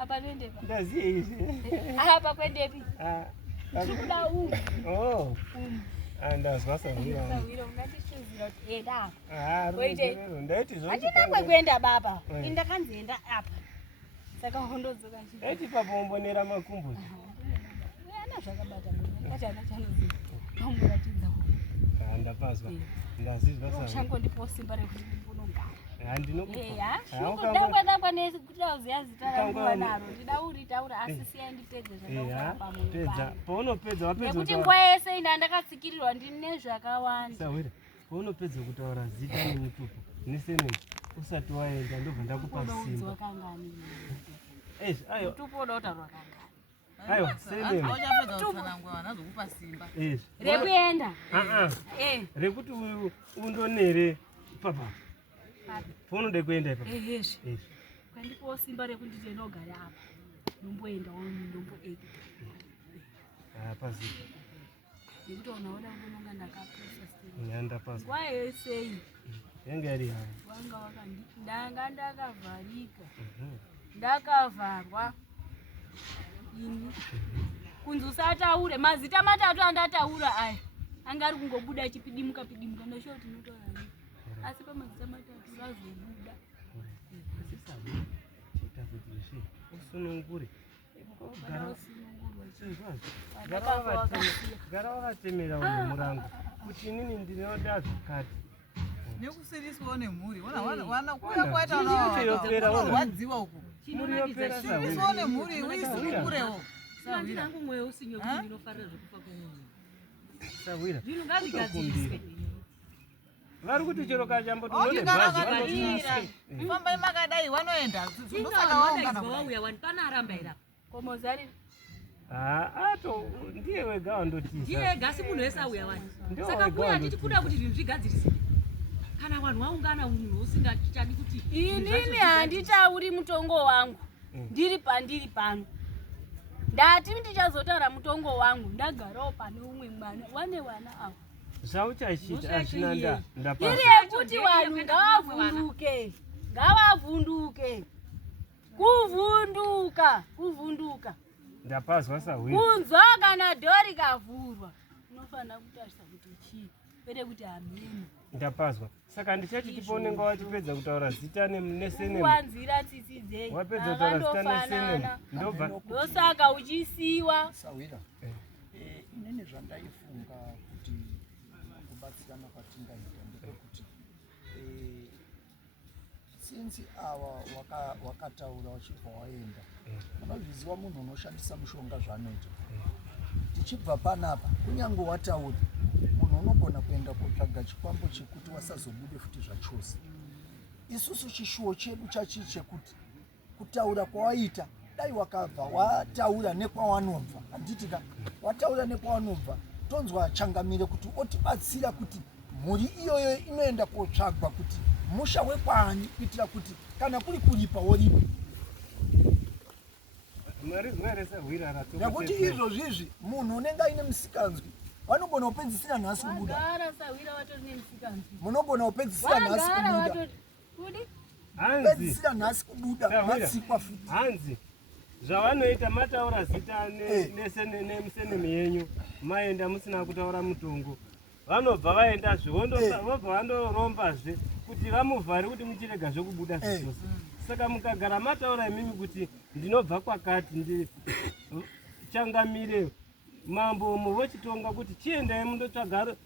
Apa twende pa? Ndaziye hizi. Hapa kwende pi? Kuda u. Oh. Ndazwa Sawira. Sawira ungatishuzira kuti enda. Koite. Ndaiti zvoti. Achina kwenda baba. Ndakanzienda apa. Saka hondodzoka nchi. Eti papombonera makumbo. Yana zvakabata munhu. Achana chanoziva. Pamuratidza. Ndapazwa. Ndazizwa Sawira. Shango ndipo simba rekuti unogara. Ndinokupa. Ndakwa nekutauziya zita rangu naro. Ndida uritaura asi siya ndipedze zvakawanda pamunhu. Pedza. Paunopedza wapedza. Nekuti nguva yese ina ndakatsikirirwa ndine zvakawanda. Sawira. Paunopedza kutaura zita nemutupo nesemeni usati waenda ndobva ndakupa simba. Ayo. Mutupo unotaurwa kangani? Ayo, semeni. Auchapedza kutsanangura wanazokupa simba. Rekuenda. Rekuti undonere papa. Paunode kuenda ipapo. Kwandipowo simba rekuti ndinogara apa. Ndomboenda ndombo 8. Pazito. Nekuti unaona kunonga ndakapresa stage. Nyanda pazo. Nguva yese yanga iri hayo. Wanga wakandanga ndakavharika. Ndakavarwa. Ini. Kunzi usataure mazita matatu andataura aya. Anga ari kungobuda chipidimuka ndashoti notaura. Asi pamazita matatu razobuda. Chita kuti zvi. Usunungure. Gara wakatemera uyu murango kuti inini ndinoda zvakati. Nekusiriswa nemhuri. Wana kuya kwaita wadziwa uku. Chinopera Siriswa nemhuri uisunungurewo. Sawira nangu mweyo usinye kuti ndinofarira zvokufa kwomunhu. Sawira. Zvino ngazvigadziriswe. Vari kuti chero kachamboto none bhazi. Famba makadai wanoenda. Ndosaka waungana wauya wani pana aramba ira. Komozari. Ato ndiye wega wandotisa. Ndiye gasi munhu wese auya wani. Saka kuya atiti kuda kuti zvinhu zvigadziriswe. Kana vanhu vaungana munhu usingachadi kuti inini handitauri mutongo wangu. Ndiri pandiri pano. Ndati ndichazotaura mutongo wangu ndagarawo pane umwe mwana wane wana avo. Zvauchachita achina ndapasa. Iri yekuti vanhu ngavavhunduke. Kuvhunduka. Ndapazwa Sawira. Kunzwa kana dhori kavhurwa. Unofanira kutarisa kuti chii. Kwete kuti ameni. Ndapazwa. Saka ndichati tiponenga watipedza kutaura zita nesenemu. Kuwanzira tsitsi dzenyu. Wapedza kutaura zita nesenemu. Ndobva. Ndosaka uchisiwa. Sawira. Inene zvandaifunga kuti kubatsirana kwatingaita ndepekuti since awa wakataura wachibva waenda unozviziva munhu unoshandisa mushonga zvanoita tichibva panapa kunyange wataura munhu unogona kuenda kotsvaga chikwambo chekuti wasazobude futi zvachose. Isusu chishuwo chedu chachi chekuti kutaura kwawaita dai wakabva wataura nekwawanobva handitika wataura nekwawanobva tonzwa changamire kuti otibatsira kuti mhuri iyoyo inoenda kotsvagwa kuti musha wekwani kuitira kuti kana kuri kuripa woripa. Nekuti izvozvizvi munhu unenge aine musikanzwi vanogona kupedzisira nhasi kubuda. Munogona kupedzisira nhasi kubuda. Pedzisira nhasi kubuda matsikwa futi. Hanzi zvavanoita mataura zita nemusenemu yenyu maenda musina kutaura mutongo. Vanobva vaenda vobva vandorombazve kuti vamuvhari kuti muchirega zvekubuda zvose. Saka mukagara mataura imimi kuti ndinobva kwakati changamire mambo muvochitonga kuti chiendai mundotsvaga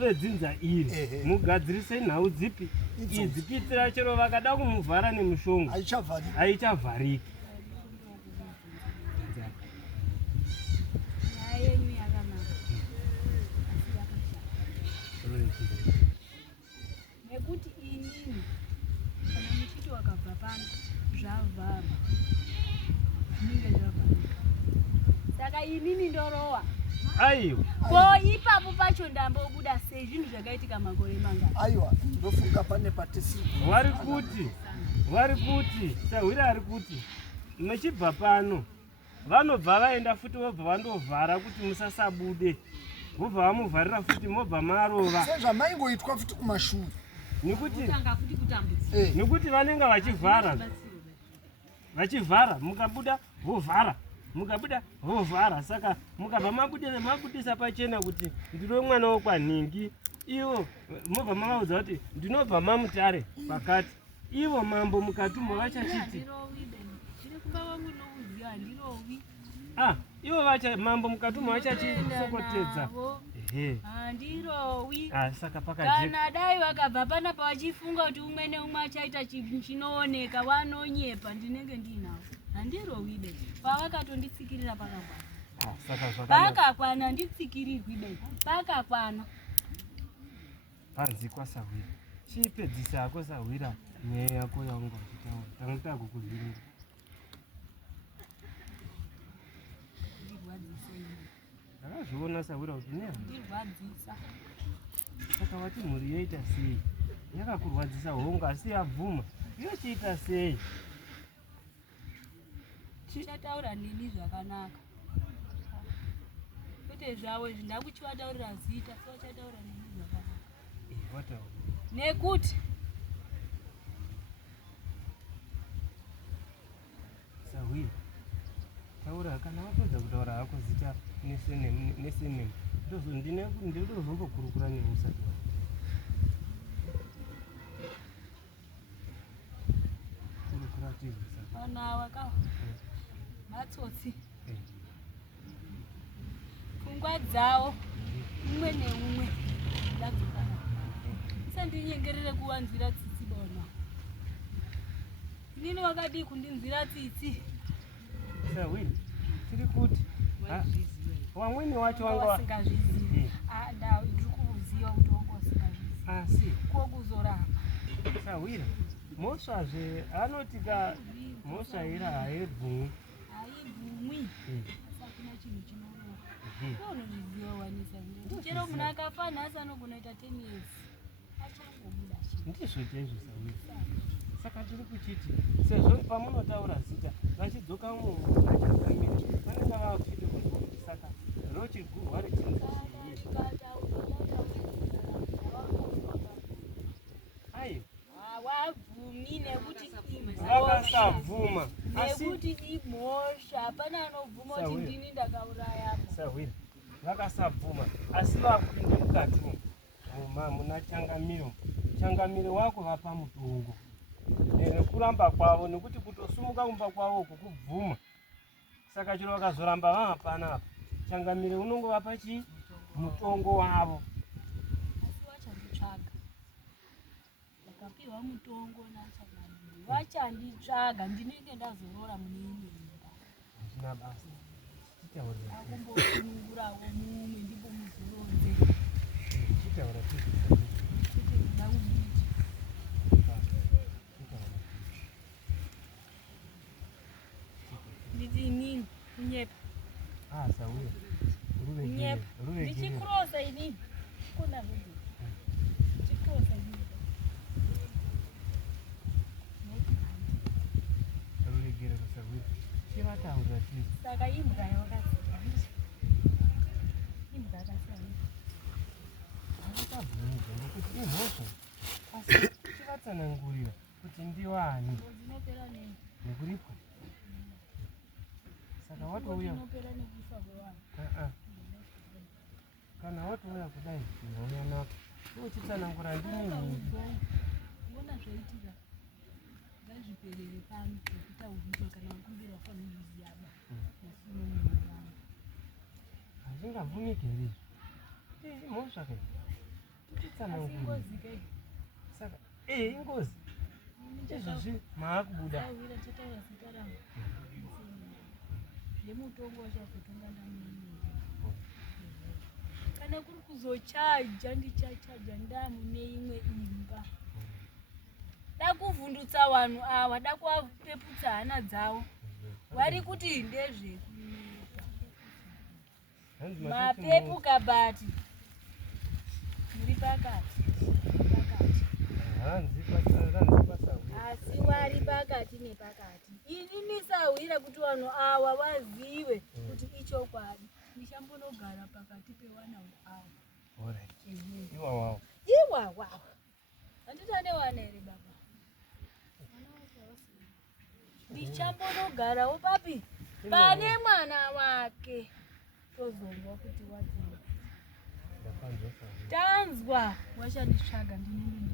vedzinza iri mugadzirise nhau dzipi idzi kuitira chero vakada kumuvhara nemushonga haichavhariki. Nekuti inini kana muchiti wakabva pano zvavharwa zvinenge zvavharika. Saka inini ndorowa. Aiwa. Ko ipapo pacho ndambobuda sei zvinhu zvakaitika makore mangani. Aiwa ndofunga pane patisi. Vari kuti Sawira ari kuti muchibva pano vanobva vaenda futi vobva vandovhara kuti musasabude. Vobva vamuvharira futi mobva marova. Sezvamaingoitwa futi kumashure. Nekuti vanenge vachivhara. vachivhara, mukabuda vovhara, mukabuda vovhara. Saka mukabva mabudisa pachena kuti ndino mwana wokwanhingi, ivo mobva mavaudza kuti ndinobva mamutare pakati. Ivo mambo mukatumo vachachiti ivo mambo mukatumo vachachisokotedza. Handirowi. Saka pakajeka. Kana dai vakabva panapa vachifunga kuti umwe neumwe achaita chinooneka vanonyepa, ndinenge ndinawo. Handirowi be. Pavakatonditsikirira pakakwana. Pakakwana nditsikiriri be. Pakakwana. Panzikwa Sawira. Chipedzisa yako Sawira nyaya yako yaunga uchitaura. Tanguta kukuzvinira. Ndakazviona Sawira kuti ndirwadzisa. Saka wati mhuri yoita sei? Yakakurwadzisa hongu asi yabvuma. Yochiita sei? Chataura nini zvakanaka. Kwete zvawe ndakuchivataurira zita, so chataura nini zvakanaka. Wataura. Nekuti Sawira. Taura kana wapedza kutaura hako zita nesenemu. Ndozombokurukura nemusati wako. Kurukura tizisa. Vana waka matsotsi. Pfungwa dzavo umwe neumwe dzadzokana. Sandinyengerere kuwanzira tsitsi bona. Nini wakadi kundinzira tsitsi? Sawira. Tiri kuti wamweni wacho wanga wasingazvizivi. Ndikuziva kuti wanga wasingazvizivi. Asi kokuzorapa. Sawira. Mosvazve anotika mosvaira haibvumwi. Haibvumwi. Sakuna chinhu chinorova. Unozviziva wanisa zviro. Chero munhu akafa nhasi anogona kuita 10 years. Achangobuda chii. Ndizvo chaizvo Sawira. Saka tiri kuchiti sezvo pamunotaura zita vachidzoka munhu achakamira vanenge vakuchiti kuti saka rochigurwa richinzi ai hawabvumi nekuti vakasabvuma nekuti imhosva hapana anobvuma kuti ndini ndakauraya Sawira vakasabvuma asi vakupinde mukati muna changamiro wako vapa mutongo nekuramba kwavo nekuti kutosumuka kumba kwavo kukubvuma. Saka chiro vakazoramba vamapana changamire unongovapa chi mutongo wavo. Asi vachanditsvaga vakapiwa mutongo nachangamire vachanditsvaga ndinenge ndazorora mune imwe imba. Hazvina basa. Akumbosunungurawo mumwe ndipo muzoronze. Chitaura kuti ndidini kunyepa. Sawira. Kunyepa. Ndichikrosa ini. Kuna huko. Ndichikrosa ini. Rulegere Sawira. Chivataura tiri. Saka imbwa yakasiyana. Imbwa yakasiyana. Havakabvumidza nekuti imhosva. Asi chivatsanangurira kuti ndiwani. Dzinopera nei? Nekuripwa. Saka watouya dzinopera nekufa kwevanhu. Kana watouya kudai zvinonaka uchitsanangura ndinini. Mbona zvaitika ngazviperere pano nekutaurwa kana kumbira familiziyaba nasinomwana. Hazvingabvumiki here. Imhosva kai. Uchitsanangura. Saka ingozi. Izvozvi maakubuda. Sawira chataura zita rangu. Zvemutongo wachazotonga ndamuni. Kana kuri kuzochaja ndichachaja ndamune imwe imba. Dakuvhundutsa vanhu ava, dakuvapeputsa hana dzavo. Vari kuti ndezve mapepu kabati. Muri pakati. Asi wari pakati nepakati. Inini Sawira kuti vanhu ava vazive kuti ichokwadi. Ndichambonogara pakati pewana ava. Iwawawo. Handitane wana here baba. ndichambonogarawo papi pane mwana wake tozomwa kuti wadini. Tanzwa wachanditsvaga ndinenge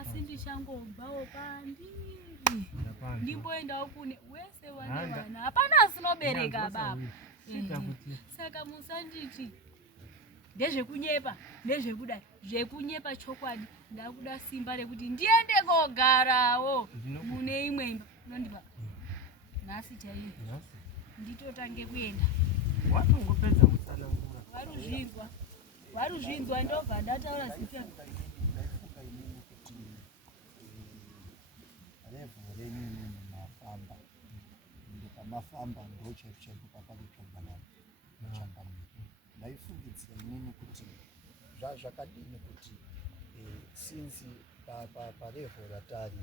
asi ndichangobvawo pandiri ndimboendawo kune wese wane vana hapana asinobereka baba. Saka musanditi ndezvekunyepa ndezvekudai zvekunyepa chokwadi ndakuda simba rekuti ndiende kogarawo mune imwe imba nondipa nhasi chaiyo nditotange kuenda watongopedza kutsanangura waruzvinzwa ndobva ndataura zita mafamba ndochaipo papalitsvaganana machangamiro ndaifungidzira inini kuti zvazvakadini kuti since parevo ratari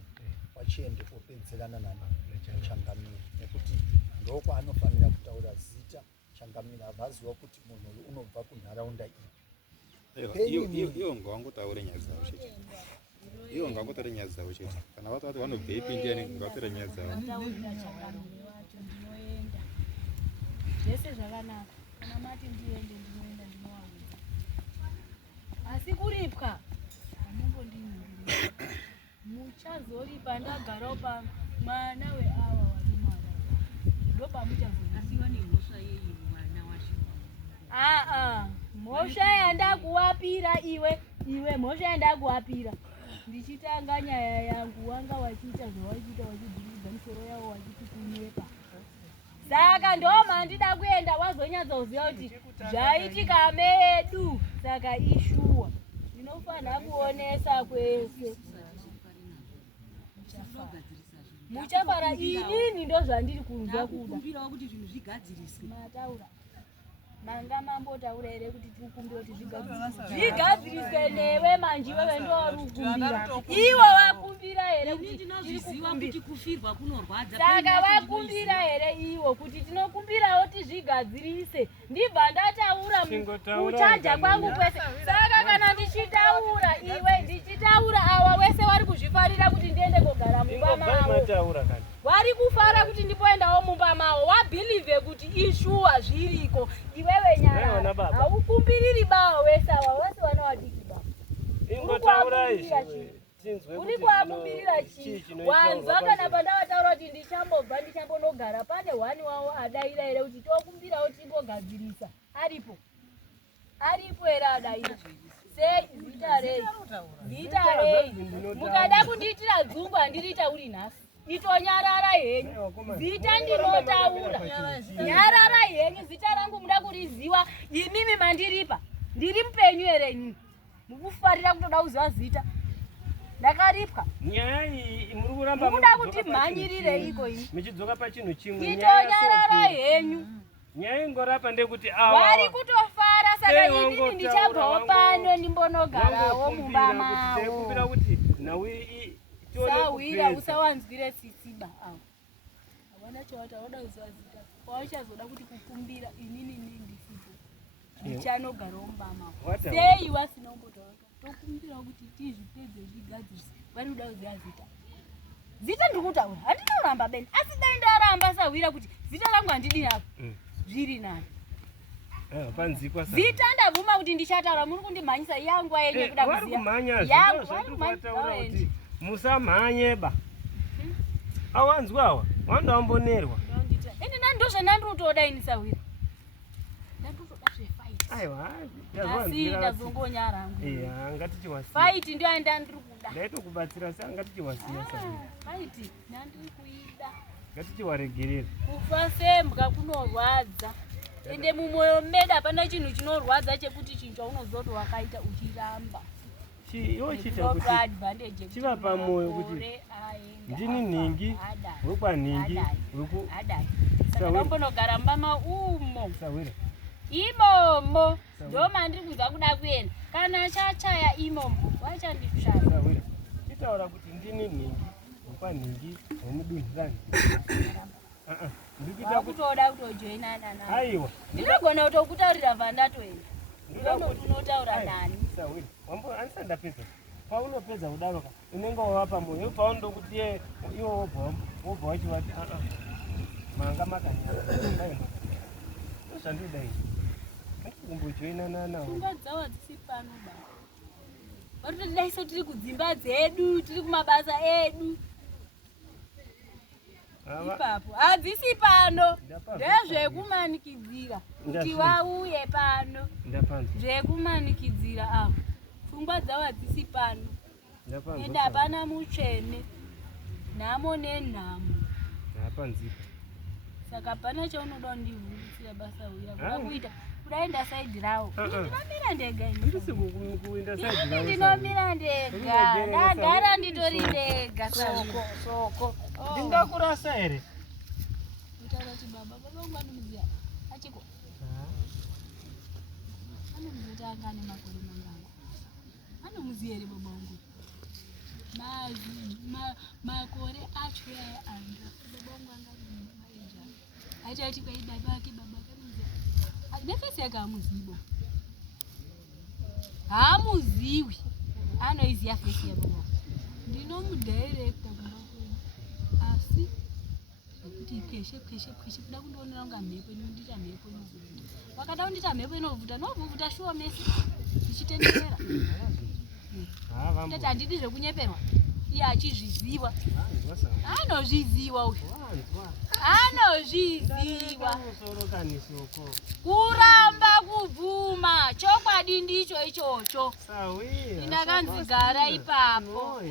pachiende kopedzerana nachangamiro nekuti ndokwaanofanira kutaura zita changamiro avaziva kuti munhu uyu unobva kunharaunda iyi. Iwo ngawangotaure nyaya dzavo chete. Iwo ngawangotaure nyaya dzavo chete. Kana vatati vanobva ipindiani ngavatere nyaya dzavo. Zvese zvakanaka. Kana mati ndiende ndinoenda ndinowaudza. Asi kuripwa hamumbondiningirira. Muchazoripa ndagarawo pa mwana weava wari mwana. Ndopamuchazoripa. Asi vane mhosva yeyi mwana wacho. Mhosva yandakuwapira iwe mhosva yandakuwapira. Ndichitanga nyaya yangu wanga wachiita zvawachiita wachibhiridza misoro yavo wachiti kunyepa. Saka ndoma ndida kuenda wazonyatsoziva kuti zvaitika medu saka ishuwa ndinofanira kuonesa kwese muchafara inini ndo zvandiri kunzwa kuda kuti zvinhu zvigadziriswe mataura manga mambotaura here kuti tikukumbira kuti zvigadziriswe newe manje wewe ndo warukumbira iwo wakumbira here kuti ndinoziva kuti kufirwa kunorwadza saka wakumbira here iwo kuti tinokumbirawo tizvigadzirise ndibva ndataura kuchaja kwangu kwese saka kana ndichitaura iwe ndichitaura awa wese wari kuzvifarira kuti ndiende kogara mumba mavo wari kufara kuti ndimboendawo mumba mavo wabhilivhe kuti ishuwa zviriko iwewe nyara haukumbiriri bawa wese awa wese wana wadiki baba uri kuakumbirira chii wanzwa kana pandavataura kuti ndichambobva ndichambonogara pane hwani wavo adaira here kuti tokumbirawo timbogadzirisa aripo here adaira sei zita rei mukada kundiitira dzungu handiriitauri nhasi itonyarara henyu zita ndinotaura nyarara henyu zita rangu muda kuriziva imimi mandiripa ndiri mupenyu here nyini mukufarira kutoda kuziva zita ndakaripwa nyaya iyi muri kuramba muda kuti mhanyirire iko ini muchidzoka pachinhu chimwe itonyarara henyu nyaya ingorapa ndekuti wari kutofara saka inini ndichabvawo pano ndimbonogarawo mumba mavo kuti nawe sawira usawanzwire tsitsiba awo havana chavataoda kuziva zita wachazoda kuti kukumbira inini ndisipo ndichanogarawo mumba mavo sei wasina umbotaura tokumbirawo kuti tizvipedze zvigadzirisi vari kuda kuziva zita ndiri kutaura handinouramba beni asi dai ndaramba sawira kuti zita rangu handidi nako zviri nani panzikwa zita ndabvuma kuti ndichataura muri kundimhanyisa yangu ayenye kuda kuziva musamhanyeba awanzwawa wandawambonerwa ende nani ndo zvandandinotoda ini sawira ndandotoda zvefaiti ndazongonyara hangu faiti ndio andandiri kuda ndaitokubatsira sa ngatichiwasiya faiti ndandiri kuida ngatichiwaregerera kufa sembwa kunorwadza ende mumwoyo medu hapana chinhu chinorwadza chekuti chinhu chaunozoto wakaita uchiramba iwo chiita kuti chiva pamwoyo kuti ndini nhingi wekwanhingi saka mbama umo imomo ndo mandiri kunzwa kuda kuenda kana chachaya imomo wachanditsvaka chitaura kuti ndini nhingi wekwanhingi wemudunhirani kutoda kutojoinana nawo aiwa ndinogona kutokutaurira vandatoenda unotaura nani andisandapedza paunopedza kudaroka unenge wavapa moyo paunoda kuti iwo wobva wachivati manga makanyara zvandinoda izvi kumbojoinana nawo pfungwa dzawo hadzisi pano baba varutodaiso tiri kudzimba dzedu tiri kumabasa edu ipapo hadzisi pano ndezvekumanikidzira kuti wauye pano zvekumanikidzira apo pfungwa dzawo hadzisi pano ende hapana mutsvene nhamo nenhamo saka pana chaunoda kundivhuritsira basa uya kuda kuita kudaenda saidhi rawo ndinomira ndega ndinomira ndega ndagara nditori ndega soko ndingakurasa here kutaura kuti baba vangu vanomuziva achiko anomuziva kuti anga ane makore mangana anomuziva here baba vangu makore acho yaya anga baba vangu anga maija aita kuti kwai baba ake baba akamuziva nefesi yake hamuzivo hamuziwi anoiziva fesi yababa ndinomudhairekta kumba kwenu asi zvekuti kweshe kuda kundoonera kunga mhepo inondita mhepo inovhuta wakada kundita mhepo inovhuta novhuvuta shuwa mesi zvichitenderera tati handidi zvekunyeperwa iye achizviziva anozviziva uyu anozviziva kuramba kubvuma chokwadi ndicho ichocho indakanzigara ipapo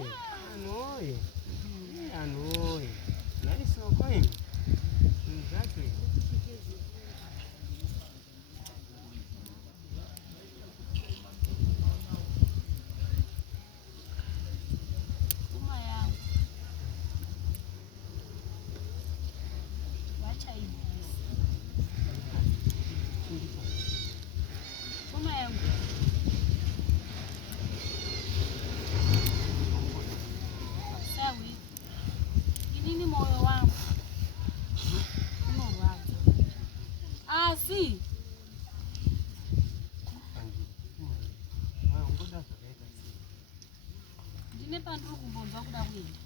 ndine pandiri kumbonzwa kuda kuenda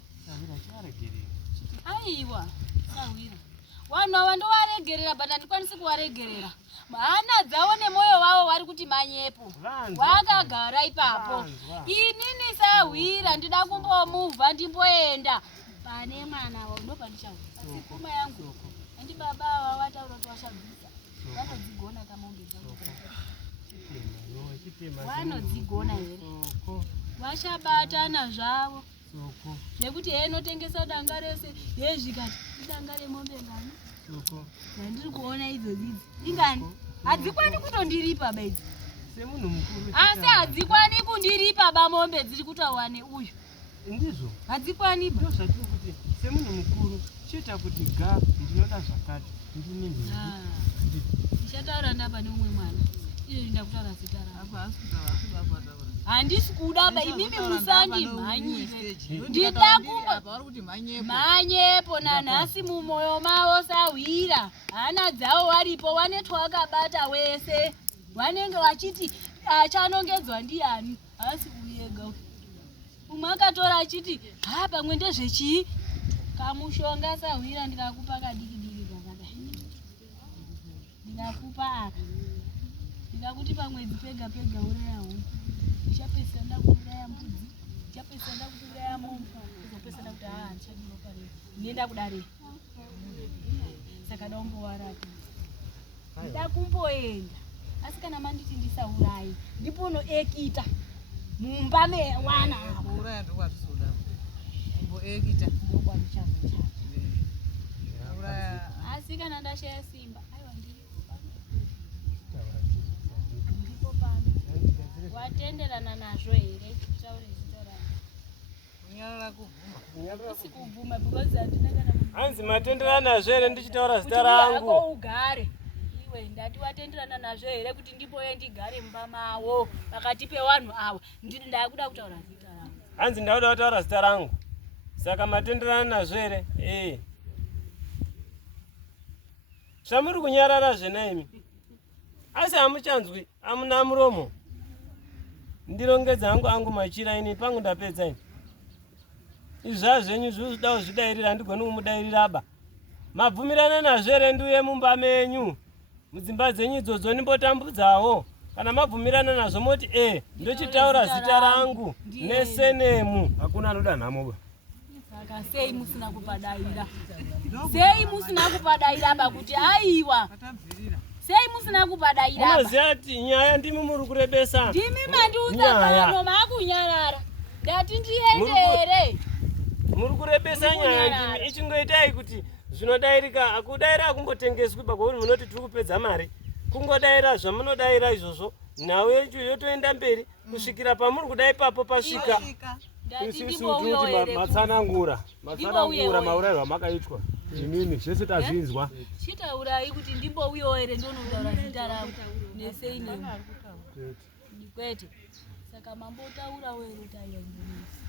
aiwa Sawira vanhu ava ndovaregerera but handikwanisi kuvaregerera hana dzavo nemwoyo wavo vari kuti manyepo vakagara ipapo inini Sawira ndida kumbomuvha ndimboenda pane mwana wavo ndopandichauya asi pfuma yangu handi baba ava vataura kuti vashabvisa vanodzigona kamombe dzavo vanodzigona here vashabatana zvavo nekuti henotengesa danga rese yezvikati idanga remombe ngani ndandiri kuona idzodzi ingani hadzikwani kutondiripa baidzi asi hadzikwani kundiripa bamombe dziri kutaura neuyu ndizvo hadzikwani ndo zvatiri kuti semunhu mukuru chiita kuti ga ndinoda zvakati ndinini ndichataura ndapa neumwe mwana izvo ndakutaura zita rako handisi kuda ba imimi musandimhanyire ndida kumhanyepo nanhasi mumwoyo mavo Sawira hana dzavo varipo vanetwa vakabata wese vanenge vachiti achanongedzwa ndiani hasi uyega umwe akatora achiti ha pamwe ndezvechii kamushonga Sawira ndikakupa kadikidiki kakadai ndikakupa aka ndikakuti pamwedzi pega pega urayawo ndichapesa ndakuuraya mbudzi ndichapesa ndakuuraya mombe uzopesa ndakuti ndichadiro pare ndienda kudare saka daumbowarati ndida kumboenda asi kana manditi ndisaurayi ndipono ekita mumba mewana kuuraya ndokwatisoda kumboekita ndokwamuchavcha asi kana ndashaya simba aiwa ndipo pano watenderana nazvo here taure zita rangu kunyarara kuvhuma sikubvuma because handina kana hanzi matenderana nazvo here ndichitaura zita rangu ugare iwe ndati watenderana nazvo here kuti ndipoye ndigare mumba mavo pakati pevanhu ava ndakuda kutaura zita rangu hanzi ndakuda kutaura zita rangu saka matenderana nazvo here zvamuri kunyarara zvenaimi asi hamuchanzwi hamuna muromo Ndirongedza hangu machira ini pangu ndapedza ini. Izva zvenyu zvinodawo zvidairira ndigoni kumudairira aba. Mabvumirana nazvo here ndiuye mumba menyu. Mudzimba dzenyu idzodzo ndimbotambudzawo. Kana mabvumirana nazvo moti ndochitaura zita rangu nesenemu. Hakuna anoda nhamo. Saka sei musina kupadaira? Sei musina kupadaira aba kuti aiwa? Sei musina kupadaira aba? Unoziya kuti nyaya ndimi muri kurebesa. Ndimi mandiudza pano makunyarara. Ndati ndiendere. Muri kurebesa nyaya ndimi ichingoitai kuti zvinodairika akudaira akumbotengeswi pakuti munoti tiri kupedza mari. Kungodaira zvamunodaira izvozvo nhau yechu yotoenda mberi kusvikira pamuri kudai papo pasvika. Isisi kuti matsanangura maurayirwa makaitwa inini zvese tazvinzwa. Chitaurai kuti ndimbouyawo here ndonotaura zita rangu nesenemu. Kwete saka mambotaurawo here taira ndinesi.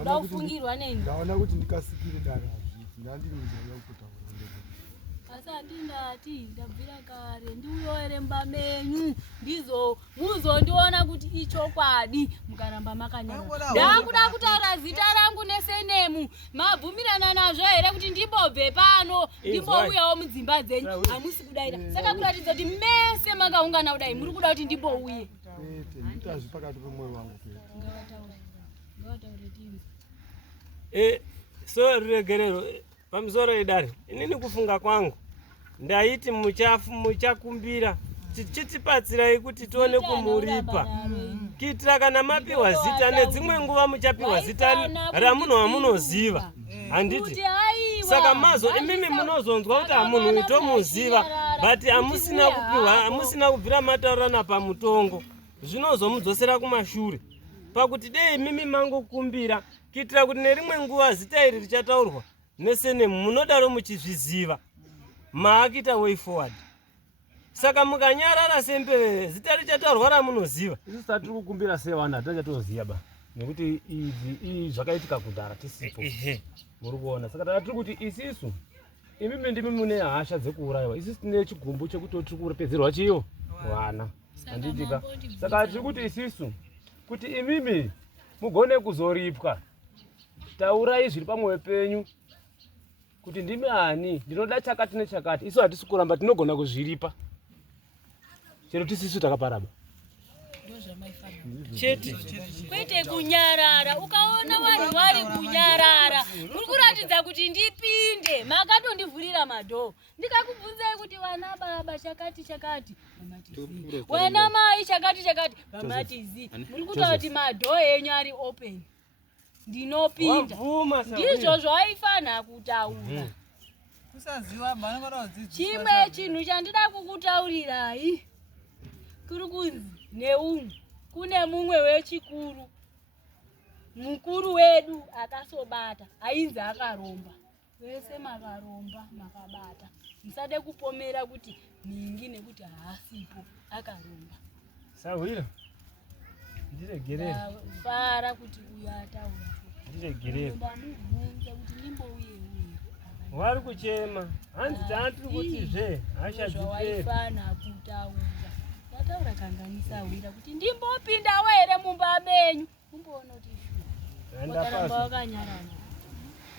Ndakufungirwa neni. Ndaona kuti ndikasikire dara azviti ndandinizouya kutaura. Asi handindati ndabvira kare ndiuyawo here mumba menyu muzondiona kuti ichokwadi mukaramba makanyarara. Ndakuda kutaura zita rangu nesenemu. Mabvumirana nazvo here kuti ndimbobve pano ndimbouyawo mudzimba dzenyu. Hamusi kudaira. Saka kuratidza kuti mese makaungana kudai muri kuda kuti ndimbouye. Kwete nditazvi pakati pemwoyo wangu. Ngavataure tini. So regerero pamusoro edare inini kufunga kwangu ndaiti muchakumbira chichitipatsirai kuti tione kumuripa kuitira kana mapiwa zita nedzimwe nguva muchapiwa zita ramunhu wamunoziva. Handiti saka mazo imimi munozonzwa kuti hamunhu tomuziva but hamusina kubvira mataurirana pamutongo. Zvinozomudzosera kumashure pakuti dei imimi mangokumbira kuitira kuti nerimwe nguva zita iri richataurwa nesenemu munodaro muchizviziva maakita way forward. Saka mukanyarara sembeveve zita richataurwa ramunoziva. Isi tiri kukumbira sevana tachatoziya ba nekuti izvi zvakaitika kudhara tisipo muri kuona. Saka tiri kuti isisu imimi ndimi mune hasha dzekuurayiwa. Isisu tine chigumbu chekuti tiri kupedzerwa chiyo vana handitika. Saka tiri kuti isisu kuti imimi mugone kuzoripwa taurai zviri pamwoyo penyu kuti ndimi ani ndinoda chakati nechakati. Isu hatisi kuramba tinogona kuzviripa chero tisisu takaparaba chete kwete kunyarara. Ukaona vanhu vari kunyarara uri kuratidza kuti ndipinde makatondivhurira madhoo. Ndikakubvunzai kuti vana baba chakati vana mai chakati vamati zi. Muri kutaura kuti madhoo enyu ari open ndinopinda. Ndizvo zvaifanha kutaura. Chimwe chinhu chandida kukutaurirai kuri kunzi neumwe kune mumwe wechikuru mukuru wedu akasobata ainzi akaromba. Vese makaromba makabata. Musade kupomera kuti ningi nekuti haasipo akaromba. Sahwira ndiregerere fara kuti uyo ataura. Ndiregerere ndamubvunza kuti ndimbouye wari kuchema hanzi taatiri kuti zve hasha dzipere zvawaifana kutaura. Ndataura kanganisahwira kuti ndimbopindawo here mumba menyu kumboona kuti vakaramba vakanyarara.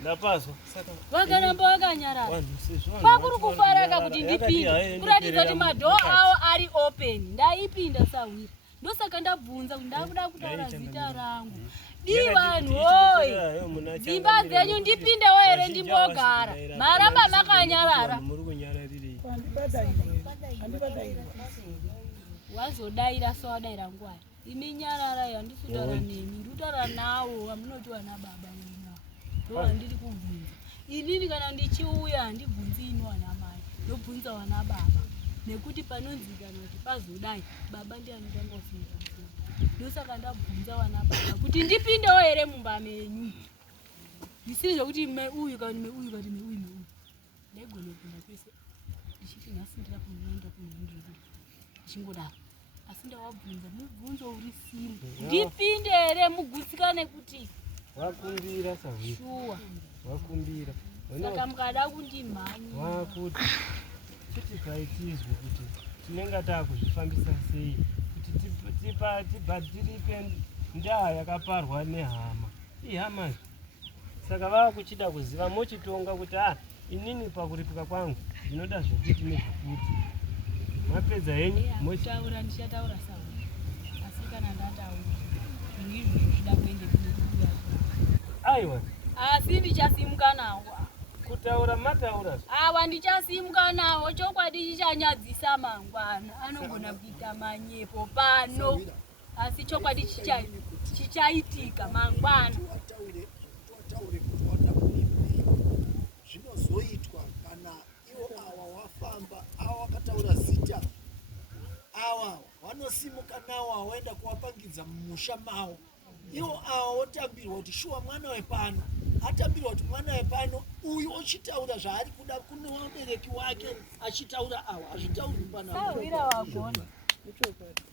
Ndapazwa Vakaramba vakanyarara. Pakuri kufaraka kuti ndipinde kuratidza kuti madhoo avo ari open. Ndaipinda sahwira. Ndosaka ndabvunza kuti ndakuda kutaura zita rangu. Vanhu woye dzimba dzenyu ndipindewo here ndimbogara maramba makanyarara. Wazodaira sawadaira ngwari imi nyarara yandisutaura nemi ndutaura nawo wamunoti wana baba wenyu ndo ndiri kubvunza. Inini kana ndichiuya handibvunzi ino wana mai ndobvunza wana baba nekuti panonzikana kuti pazodai baba ndianotangofira. Ndosaka ndabvunza wana baba kuti ndipindewo here mumba menyu. Zvisiri zvokuti uyu kati uyu ndaigona kupinda kwese ndichiti nhasi ndirakunoenda kunoenda chingodaro. Asi ndawabvunza mubvunzo uri simu ndipinde here mugutsikane kuti wakumbira sahwira shuwa wakumbira. Saka mukada kundimhanya wakuti kuti kaitizwe kuti tinenge taakuzvifambisa sei kuti tibhatiripe ndaa yakaparwa nehama ihama. Saka vakuchida kuziva mochitonga kuti inini pakuripika kwangu ndinoda zvekuti nezvekuti. Mapedza henyu motaura ndichataura sawa. Asi kana ndataura inini zvida kuende kunokuya. Aiwa. Asi ndichasimuka nawo. Kutaura mataura. Awa ndichasimuka nawo chokwadi chichanyadzisa mangwana. Anogona kuita manyepo pano. Asi chokwadi chichaitika mangwana. Wataure kuti wada kuimbei. Zvinozoitwa kana iwo awa wafamba awa wakataura zita. Awa vanosimuka nawo waenda kuwapangidza mumusha mawo. Iwo awa wotambirwa kuti shuwa mwana wepano. Atambirwa kuti mwana wepano uyu ochitaura zvaari kuda kuno wabereki wake achitaura awa azvitauri pana. Sawira wagona.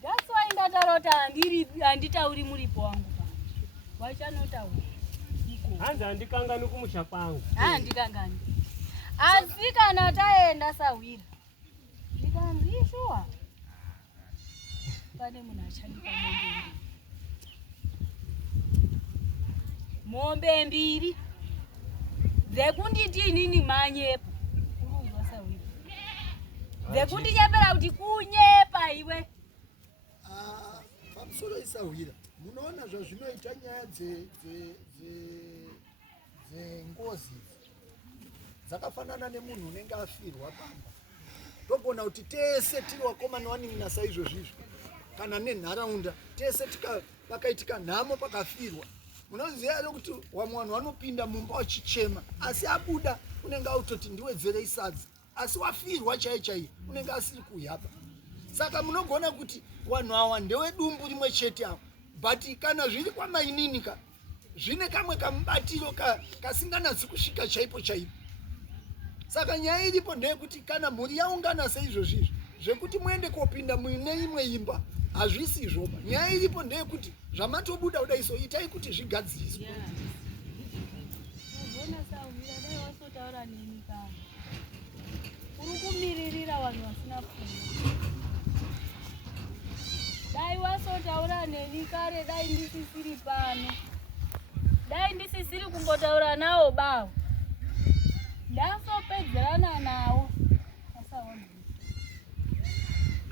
That's why ndatarota handitauri muripo wangu pa. Wachanotaura. Hanzi handikangani kumusha kwangu. Handikangani. Asi kana taenda Sawira. Ndikanzishuwa. Pane munhu achandipa mombe mbiri. Dzekunditi inini manyepo. Urumva Sawira. Dzekundinyepera kuti kunyepa iwe. Pamusoro Sawira. Munoona zvazvinoita nyaya dzengozi dzakafanana nemunhu unenge afirwa pamba. Togona kuti tese tiri vakomana vanin'ina saizvozvizvo kana nenharaunda tese pakaitika nhamo pakafirwa. Munoziva here kuti vamwe vanhu vanopinda mumba vachichema asi abuda unenge autoti ndiwedzerei sadza asi wafirwa chaiye unenge asiri kuyapa. Saka munogona kuti vanhu ava ndewedumbu rimwe chete ava. But kana zviri kwamaininika zvine kamwe kamubatiro kasinganatsi kusvika chaipo. Saka nyaya iripo ndeyekuti kana mhuri yaungana saizvozvizvo zvekuti muende kopinda muine imwe imba hazvisizvoba. Nyaya iripo ndeyekuti zvamatobuda kudaiso itai kuti zvigadziriswe. Uzona Sawira dai wasotaura neni kama. Uri kumiririra vanhu vasina pfungwa. Dai wasotaura neni kare dai ndisisiri pano. Dai ndisisiri kumbotaura nawo bawo. Ndasopedzerana nawo. Asaona.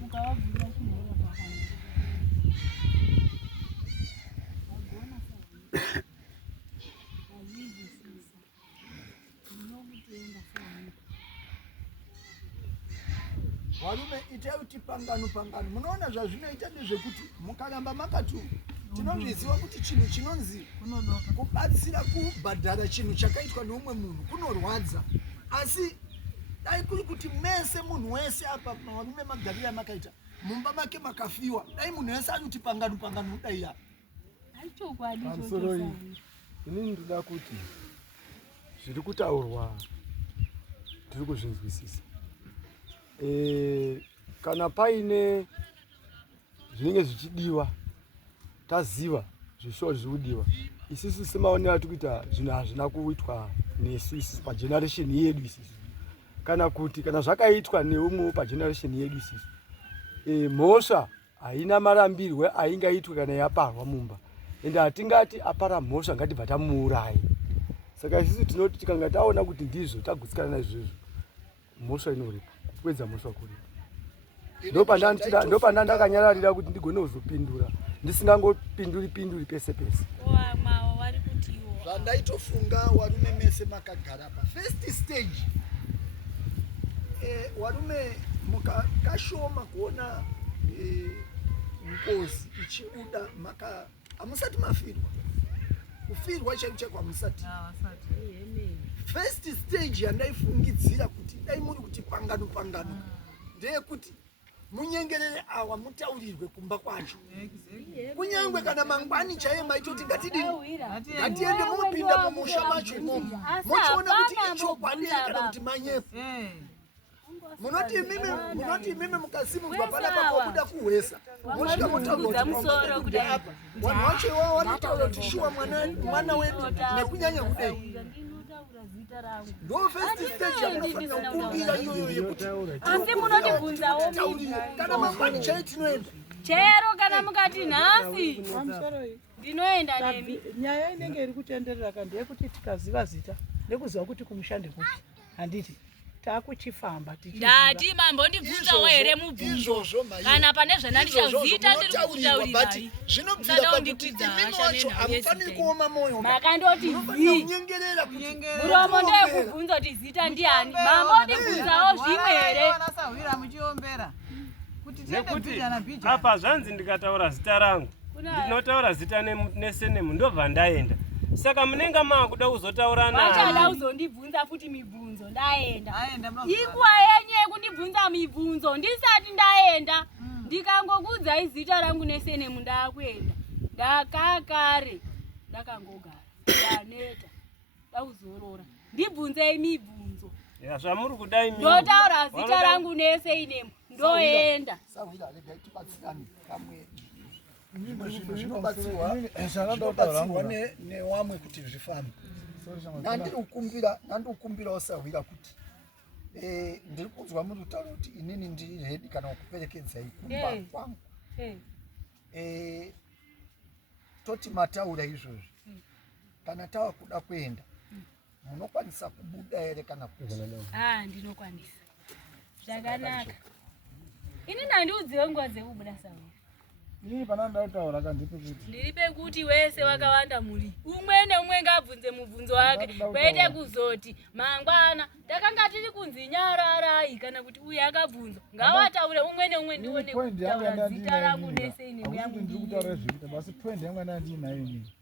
Mukawabvira chinhu pakana. Wagona Sawira. Azvizvisisa. Ndinokutenda Sawira. Varume itai kuti pangano. Munoona zvazvinoita ndezvekuti mukaramba makatu tinozviziva kuti chinhu chinonzi kubatsira kubhadhara chinhu chakaitwa neumwe munhu kunorwadza. Asi dai kuri kuti mese munhu wese apa varume magariro amakaita mumba make makafiwa dai munhu wese ari kuti pangano kudai apa. Pamusoro iyi inini ndoda kuti zviri kutaurwa tiri kuzvinzwisisa. Kana paine zvinenge zvichidiwa taziva zvisho zviri kudiwa. Isusu semaonero ati kuita zvinhu hazvina kuitwa nesu isusu pageneration yedu isusu. Kana kuti kana zvakaitwa neumwe pageneration yedu isusu. Mhosva haina marambirwe aingaitwe kana yaparwa mumba. Ende hatingati apara mhosva ngatibva tamuurayi. Saka isusu tinoti tikanga taona kuti ndizvo tagutsikana naizvozvo mhosva inoripa. Kupedza mhosva kuripa. Ndopanda ndakanyararira kuti ndigone kuzopindura ndisingangopinduri pese. Mawo vari kutiwo. Zvandaitofunga varume mese makagara pa first stage. Varume mukashoma kuona ngozi ichibuda hamusati mafirwa. Kufirwa chaicho kwamusati. First stage yandaifungidzira kuti dai muri kuti pangano ndeyekuti munyengerere awa mutaurirwe kumba kwacho. Kunyangwe kana mangwani chaiye maitoti ngatiende mupinda mumusha macho imomo mochiona kuti ichokwadi kana kuti manyepo. Munoti imimi mukasimudzwa panapa pobuda kuhwesa mosvika motaura kuti apa vanhu vacho iwavo vanotaura kuti shuwa mwana wedu nekunyanya kudai. Ndo first stage yamunofanira kukumbira iyoyo yekuti asi munotibvunzawo kana mangwani chai tinoenda chero kana mukati nhasi ndinoenda nemi. Nyaya inenge iri kutenderera ka ndeyekuti tikaziva zita nekuziva kuti kumushande kupi handiti takuchifamba ndati mambo ndibvunzawo here mubvunzo kana pane zvanandichazita ndiri kukutaurirai zvinobvira pakuti imimi wacho hamufaniri kuoma moyo makandoti zi muromo ndeyekubvunza kuti zita ndiani. mambo ndibvunzawo zvimwe here vanasahwira muchiombera kuti nekuti apa zvanzi ndikataura zita rangu ndinotaura zita nesenemu ndobva ndaenda. Saka munenge makuda kuzotaura nani? Vachada uzondibvunza futi mibvunzo ndaenda. Ikuwa yenye kundibvunza mibvunzo ndisati ndaenda. Ndikangokudzai zita rangu nesenemu ndakuenda. Ndakakare ndakangogara. Ndaneta. Ndakuzorora. Ndibvunzei mibvunzo. Ya zvamuri kudai mimi. Ndotaura zita rangu nesenemu ndoenda. Sawira lega tibatsirani kamwe. Zvinobatsirwa newamwe kuti zvifambe. Nandikumbira usahwira kuti ndiri kunzwa muri kutaura kuti inini ndiri redi kana kuperekedzai kumba kwangu. Toti mataura izvozvi kana tava kuda kuenda munokwanisa kubuda here kana kuti? Ndinokwanisa. Zvakanaka. Ini nandiudziwe nguva dzekubuda Sawira. Ini pananda utaura kandipe kuti ndiripe kuti wese wakawanda muri umwe neumwe ngabvunze mubvunzo wake kwete kuzoti mangwana takanga tiri kunzi Nyararai kana kuti uyu akabvunza ngawataure umwe neumwe ndione kutaura zita rangu nesenemu yangu. ndiri kutaura zvekuita basi point yangu andinayo ini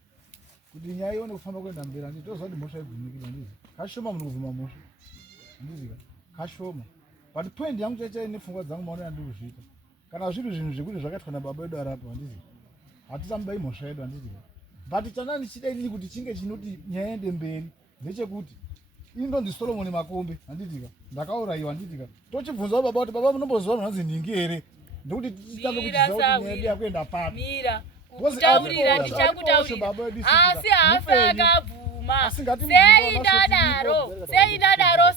kuti nyaya ione kufamba kuenda mberi nditozwa kuti mhosva igumikira ndizi kashoma munhu kuvhuma mhosva handizika kashoma but point yangu chaichai nepfungwa dzangu maonera ndiri kuzviita kana zviri zvinhu zvekuti zvakaitwa nababa edu arapo handizi hatisambai mhosva yedu handizi but chanda ndichida inini kuti chinge chinoti nyaya ende mberi ndechekuti ini ndonzi Solomon Makombe handitika ndakaurayiwa handitika tochibvunzawo baba kuti baba munomboziva mhanzi nhingi here ndekuti titange kuchiziva kuti nyaya yedu yakuenda papi. Mira kutaurira ndichakutaurira asi hafi akabvuma sei ndadaro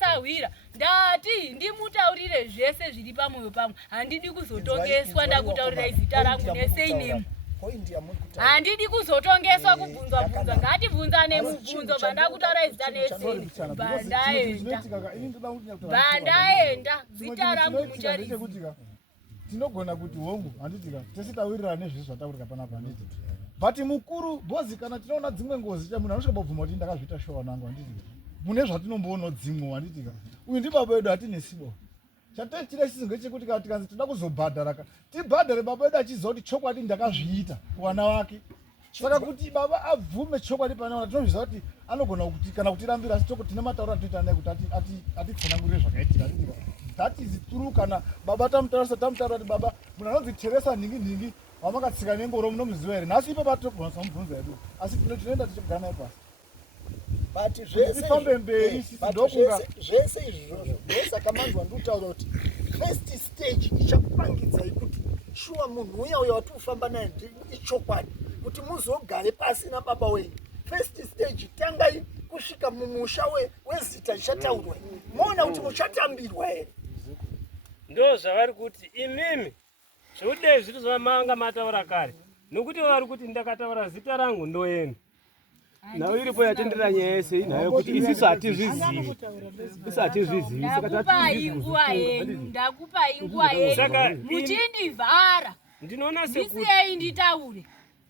Sawira ndati ndimutaurire zvese zviri pamwoyo pangu handidi kuzotongeswa ndakutaurira zita rangu nesenemu. Handidi kuzotongeswa kubvunzwa ngatibvunzane mubvunzo bandakutaura zita nesenemu bandaenda zita rangu muchariziva. Tinogona kuti hongu handitika tesitawirirana nezvizvi zvataurika panapa handiti but mukuru bhozi kana tinoona dzimwe ngozi munhu anosvikabvuma kuti ndakazviita showa nangu handitika mune zvatinomboona dzimwe handitika uyu ndi baba edu hatinesibo chatechida chisi ngechekuti kana tikanzi toda kuzobhadhara tibhadhare baba edu achiziva kuti chokwadi ndakazviita kuwana wake saka kuti baba abvume chokwadi pana tinozviziva kuti anogona kuti kana kutirambira asi toko tine matauro atoita naye kuti atitsanangurire zvakaitika handitika. That is true kana baba tamutaura kuti baba munhu anonzi Teresa nhingi wamakatsika nengoro munomuziva here nhasi ipo patogona samubvunza yedu asi tinoenda tichigara naye pasi but zvese mberi ndokunga zvese izvozvo ndosaka manzwa ndikutaura kuti first stage ichakupangidzai kuti shuwa munhu uya wati ufamba naye ichokwadi kuti muzogare pasi nababa wenyu. First stage tangai kusvika mumusha wezita richataurwa moona kuti muchatambirwa here. Ndo zvavari kuti imimi zvekudei zviri zvamanga mataura kare nokuti vari kuti ndakataura zita rangu ndoenda nayo iripo yatendera nyaya yese inayo kuti isisu hatizvizivi saka ndakupai nguva yenyu saka muchindivhara ndinoona sekuti ndisiyei nditaure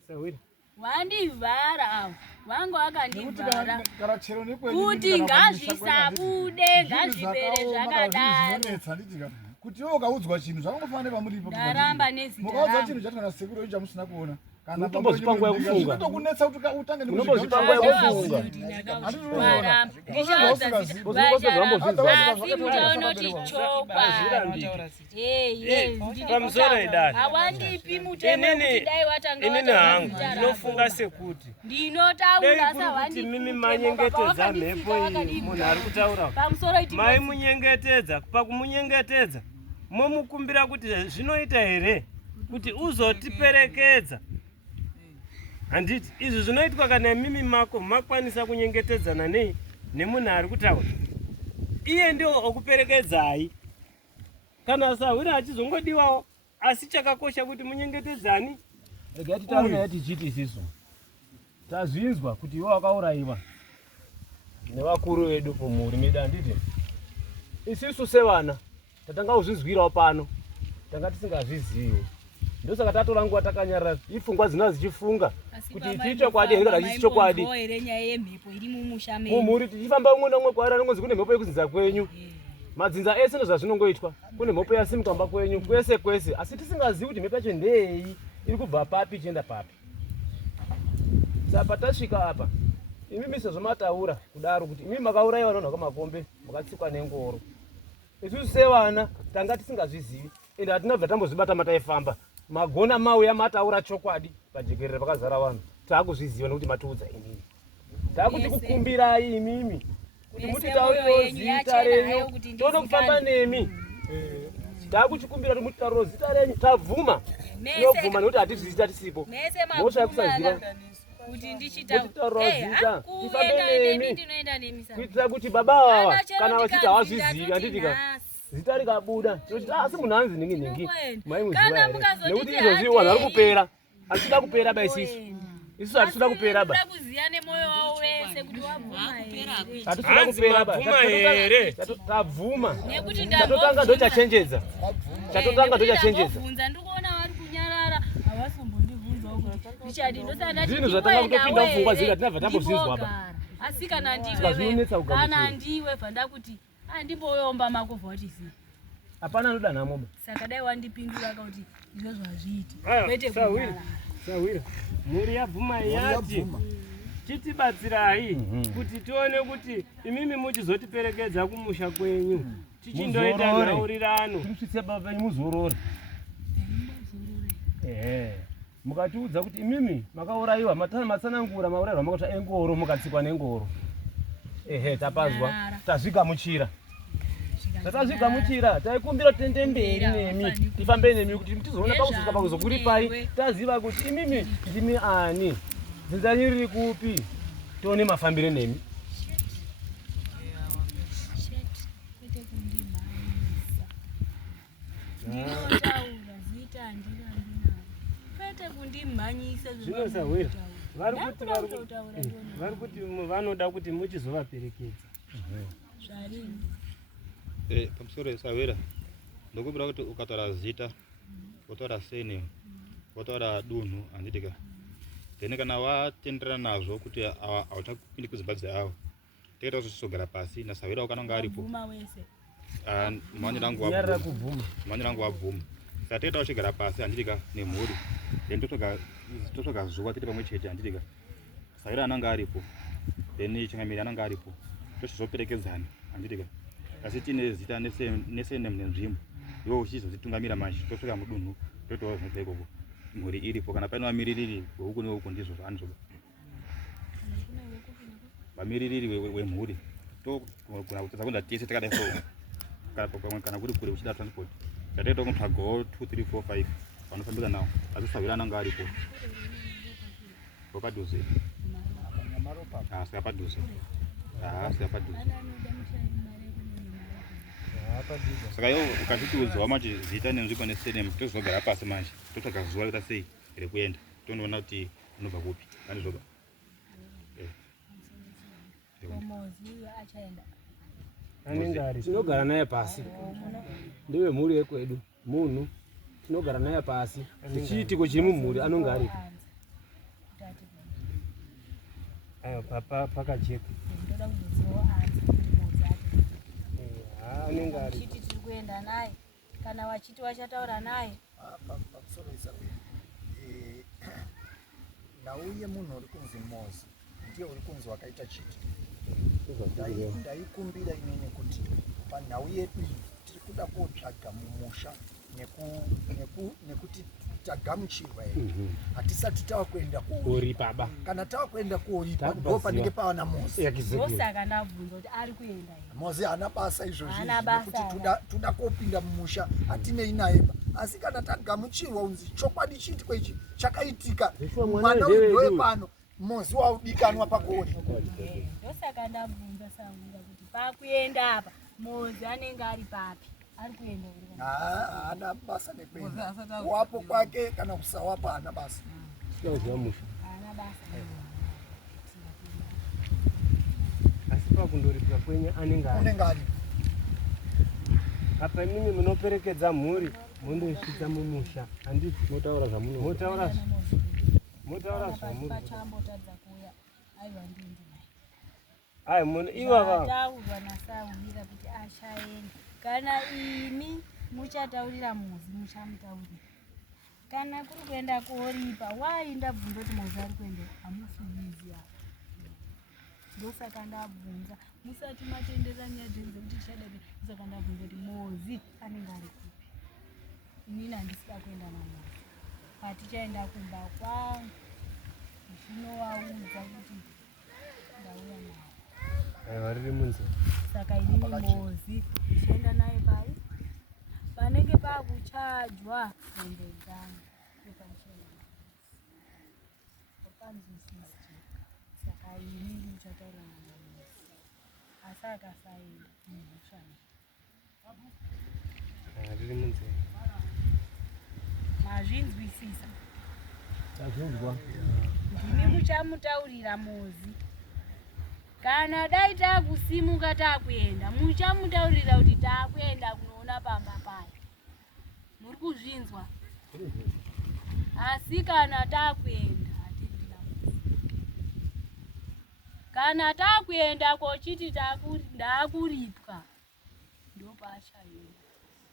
Sawira wandivhara avo vanga vakandivhara kana chero kuti ngazvisabude ngazvipere zvakadaro kuti iwe ukaudzwa chinhu zvakangofanira pamuripo ndaramba nezita mukaudzwa chinhu chatana sekuru inja musina kuona kana unombozvipangwa yekufunga zvinotokunetsa kuti utange unombozvipangwa yekufunga asi mutaunoti pamusoro idari hawandipi mutemodai inini hangu ndinofunga sekuti ndinotaura kuti mimi manyengetedza mhepo iyi munhu ari kutaura maimunyengetedza pakumunyengetedza momukumbira kuti zvinoita here kuti uzotiperekedza handiti izvi zvinoitwa kana mimi mako makwanisa kunyengetedzana nemunhu ari kutaura iye ndio okuperekedzai kana Sawira achizongodiwawo asi chakakosha kuti munyengetedzani. Rega titaone yati chiti isisu. Tazvinzwa kuti iwe wakaurayiwa nevakuru vedu mumhuri medu handiti. Isisu sevana tatanga kuzvizwirawo pano. Tanga tisingazvizivi. Ndosaka tatora nguva takanyarara ipfungwa dzina dzichifunga kuti ichi chokwadi here kana chisi chokwadi. Mumhuri tichifamba umwe naumwe kwaari anongonzi kune mhepo yekudzinza kwenyu. Madzinza ese ndozvazvinongoitwa. Kune mhepo yasimuka mba kwenyu kwese kwese. Asi tisingazivi kuti mhepo yacho ndei iri kubva papi ichienda papi. Saka tasvika apa imimi sezvomataura kudaro kuti imimi makaurayiwa vanhu vakamakombe makatsikwa nengoro. Isusu sevana tanga tisingazvizivi ende hatinabva tambozvibata mataifamba. Magona mauya mataura chokwadi pajekerere pakazara vanhu. Taakuzviziva nekuti matiudza imimi. Taakuti kukumbirai imimi kuti mutitaurirewo zita renyu toda kufamba nemi. Taakuchikumbira kuti mutitaurirewo zita renyu tabvuma. Tinobvuma nekuti hatizvizivi tisipo. Mosha yekusaziva kuti ndichita tifambe nemi kuitira kuti baba ava kana vachiti havazvizivi handitika zita rikabuda tinoti asi munhu anzi ningi maimuziva here nekuti izvozvi vanhu vari kupera hatitoda kupera ba isisu hatitoda kupera ba hatitoda kupera ba tabvuma chatotanga ndochachenjedza zvinhu zvatanga kutopinda mupfungwa dzedu hatinabva tambozvizwa ba. Asi kana ndiwe vhanda kuti andimboyomba makovha wachisi. Hapana anoda nhamo ba. Saka dai wandipindura kuti izvozvo hazviiti. Kwete Sawira. Mhuri yabvuma yati chitibatsirai kuti tione kuti imimi muchizotiperekedza kumusha kwenyu. Tichindoita nhaurirano. Timusvitse baba venyu muzorore. Mukatiudza kuti imimi makaurayiwa matsanangura maurayirwa makota engoro mukatsikwa nengoro. Tapazwa tazvigamuchira. Tatazvigamuchira taikumbira tende mberi nemi tifambe nemi kuti tizoona pakusvika pakuzokuri pai taziva kuti imimi ndimi ani dzinzanyu riri kupi tione mafambire nemi. Zvinosawira vari kuti vanoda kuti muchizovaperekedza. Pamusoro Sawira ndokumbira kuti ukataura zita wotaura surname wotaura dunhu handitika then kana watenderana nazvo kuti hautapindi kudzimba dzeavo toita kuti tisogara pasi naSawira wakananga aripo mhanyira wangu wabvuma saka toita uchigara pasi handitika nemhuri then totsvaga zuva tiri pamwe chete handitika Sawira ananga aripo then Changamire ananga aripo tochizoperekedzana handitika asi tine zita nesurname nenzvimbo iwo uchizodzitungamira manje tosvika mudunhu totoa zvinobva ikoko mhuri iripo kana paine vamiririri veuku neuku ndizvo zvaanozoba vamiririri wemhuri togona kutadza kuenda tese takadai so kana kuri kure uchida transport tataita kutsvagawo 2 3 4 5 vanofambika nawo asi Sawira ananga aripo wapadhuze sikapadhuze saka iwo ukazvitiudzawo manje zita nenzvimbo nesurname tozogara pasi manje totsvaga zuva rekuita sei rekuenda tondoona kuti unobva kupi andizvoba tinogara naye pasi ndiwe mhuri yekwedu munhu tinogara naye pasi tichiitiko chiri mumhuri anonga aripo. Ayo papa pakajeka chiti tiri kuenda naye kana wachiti wachataura naye pamusoro Sawira nauye munhu uri kunzi Mozi ndiye uri kunzi wakaita chiti. Ndaikumbira inini kuti panhau yedu iyi tiri kuda kotsvaga mumusha nekuti tagamuchirwa here hatisati tava kuenda kooripa kana tava kuenda kooripa ndo panenge pava naMozi. Ndosaka ndabvunza kuti ari kuenda here. Mozi haana basa izvozvi nekuti toda kopinda mumusha hatinei naye asi kana tagamuchirwa unzi chokwadi chiitwe ichi chakaitika mwana uyu ndowe pano Mozi waudikanwa pagori. Ndosaka ndabvunza Sawira kuti pakuenda apa Mozi anenge ari papi. ari kuenda haana basa nekuenda wapo kwake kana kusawapo haana basa. haana basa. Asi pakundoripwa kwenye anenge ari apa imimi munoperekedza mhuri mundosvitsa mumusha handiti motaura zvamuno motaura zvamuri pachambotadza kuuya aiwa ndindi ai muno ivava taurwa nasaurira kuti achaenda. Kana ini muchataurira muzi muchamutaurira. Kana kuri kuenda koripa wai ndabvunza kuti muzi ari kuenda hamufiizi apa. Ndosaka ndabvunza musati matendera nyaya dzenze kuti tichada saka ndabvunza kuti muzi anenge ari kupi. Inini handisida kuenda namuzi. Patichaenda kumba kwangu zvinovaudza kuti ndauya naye. aiwa riri munzira. Saka inini muzi tichaenda naye pai panenge pakuchajwa mombe dzangu saka inini ndichataura namuzi asi akasaenda mushana riri munzira. mazvinzwisisa. tazvinzwa ndimi muchamutaurira muzi. Kana dai takusimuka takuenda muchamutaurira kuti takuenda kunoona pamba paya. Muri kuzvinzwa? Asi kana takuenda hatindina muzi. Kana takuenda kochiti ndakuripwa ndopachaenda.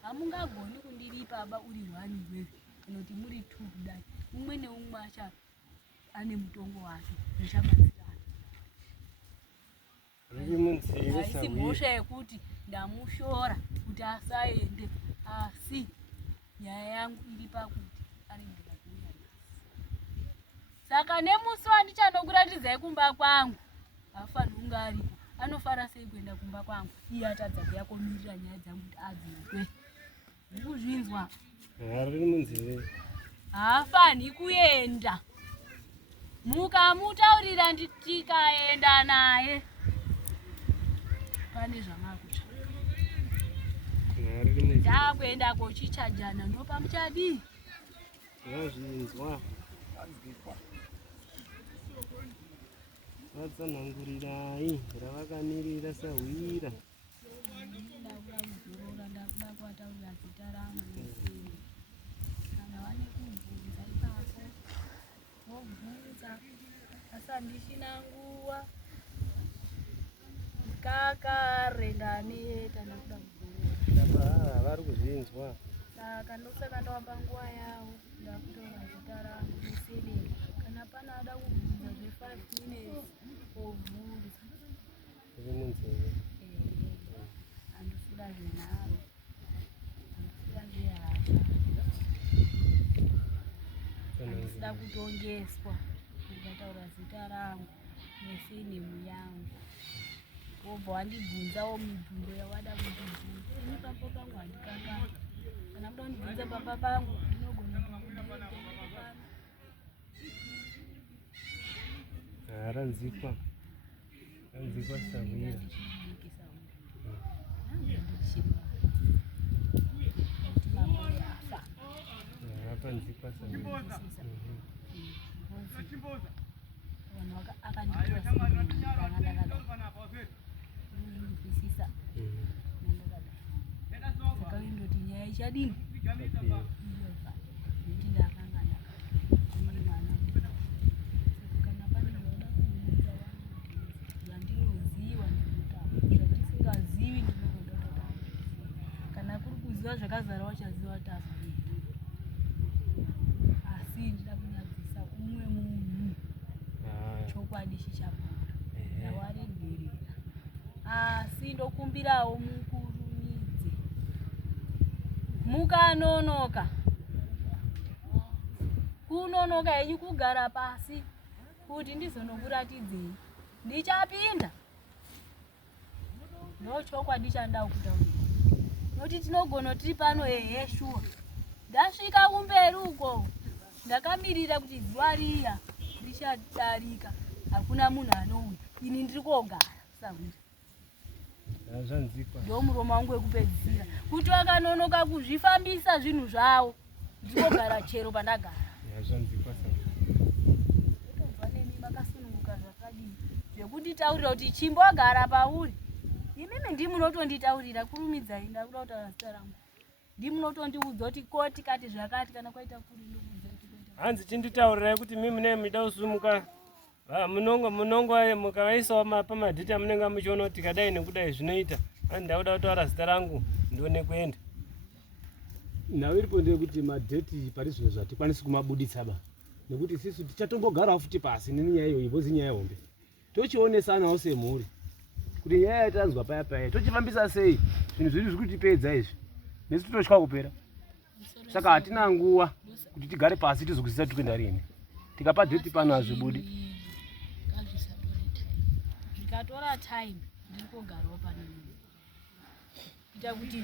Hamungagoni kundiripa aba uri wani wewe kana kuti muri two kudai. Umwe neumwe acha ane mutongo wake muchabatsirana. Riri munzira Haisi mhosva yekuti ndamushora kuti asaende asi nyaya yangu iri pakuti arindira kuuya nasi. Saka nemusi wandichandokuratidzai kumba kwangu hafaniri kunge aripo. Anofara sei kuenda kumba kwangu iye atadza kuya komirira nyaya dzangu kuti adzirwe. Muri kuzvinzwa? riri munzira. Hafaniri kuenda. Mukamutaurira tikaenda naye pane zvamakutsva. riri munzira. Takuenda kochichajana ndopamuchadii. Zvazvinzwa vatsanangurirai ravakamirira sahwira. Ndakuda kuzorora ndakuda kuvataurira zita rangu. Kana vane kubvunza ipapo vobvunza. Asi handichina nguva. Kakare ndaneta ndakuda kuzorora. Vari kuzvinzwa. Saka ndosaka ndavapa nguva yavo ndakutaura zita rangu nesederi. Kana pana ada kubvunza zve5 minutes obvunza. Riri munzira. Handisida zvenharo. Handisida zvehasha. Handisida kutongeswa. Ndikataura zita rangu nesenemu yangu. Wobva wandibvunzawo mibvunzo yawada kundibvunza. Ini pamba pangu handikangani. Kana muda kundibvunza pamba pangu ndinogona kundibvunza. Ranzikwa sahwira. Rapanzikwa sahwira. Nzwisisa saka indoti nyaya ichadini nekuti ndakangana mwana kana pane zvauda kuudza zvandinoziva ndinotaura zvatisingazivi ndinogoda kana kuri kuziva zvakazara wachaziva tazoenda asi ndida kunyadzisa umwe munhu chokwadi chichapora ndawaregerera asi ndokumbirawo mukurumidze mukanonoka kunonoka yenyu kugara pasi kuti ndizondokuratidzei ndichapinda ndochokwadi chandawo kutaura noti tinogona tiri pano shuwa ndasvika kumberi uko ndakamirira kuti zuva riya richadarika hakuna munhu anouya ini ndiri kogara sahwira Zvanzikwa. Ndo muromo wangu wekupedzisira. Kuti wakanonoka kuzvifambisa zvinhu zvawo. Ndinogara chero pandagara. Zvanzikwa saka. Tobva nemi makasununguka zvakadini. Zvekuti taurira kuti chimbogara pauri. Imimi ndimunotonditaurira kurumidzai ndakuda kutaura zita rangu. Ndimunotondiudza kuti koti kati zvakati kana kwaita kuri ndokuudza kuti kwaita. Hanzi chinditaurirai kuti mimi naye muda kusumuka. Munongo mukavaisawo pamadhita munenge muchiona kuti kadai nekudai zvinoita. Ndauda kutaura zita rangu ndione kuenda. Nawe iripo ndekuti madheti parizvo zvatikwanisi kumabuditsa ba. Nekuti sisi tichatombogarawo futi pasi nenyaya iyoyo ivozi nyaya hombe. Tochionesanawo semhuri. Kuti nyaya yatanzwa paya paya tochifambisa sei zvinhu zviri zvikutipedza izvi. Nesu totya kupera. Saka hatina nguwa kuti tigare pasi tizokuzisa tukwenda rini. Tikapa dheti pano azvibudi. Zvikatora time ndikogarawo pane mimi. Kuita kuti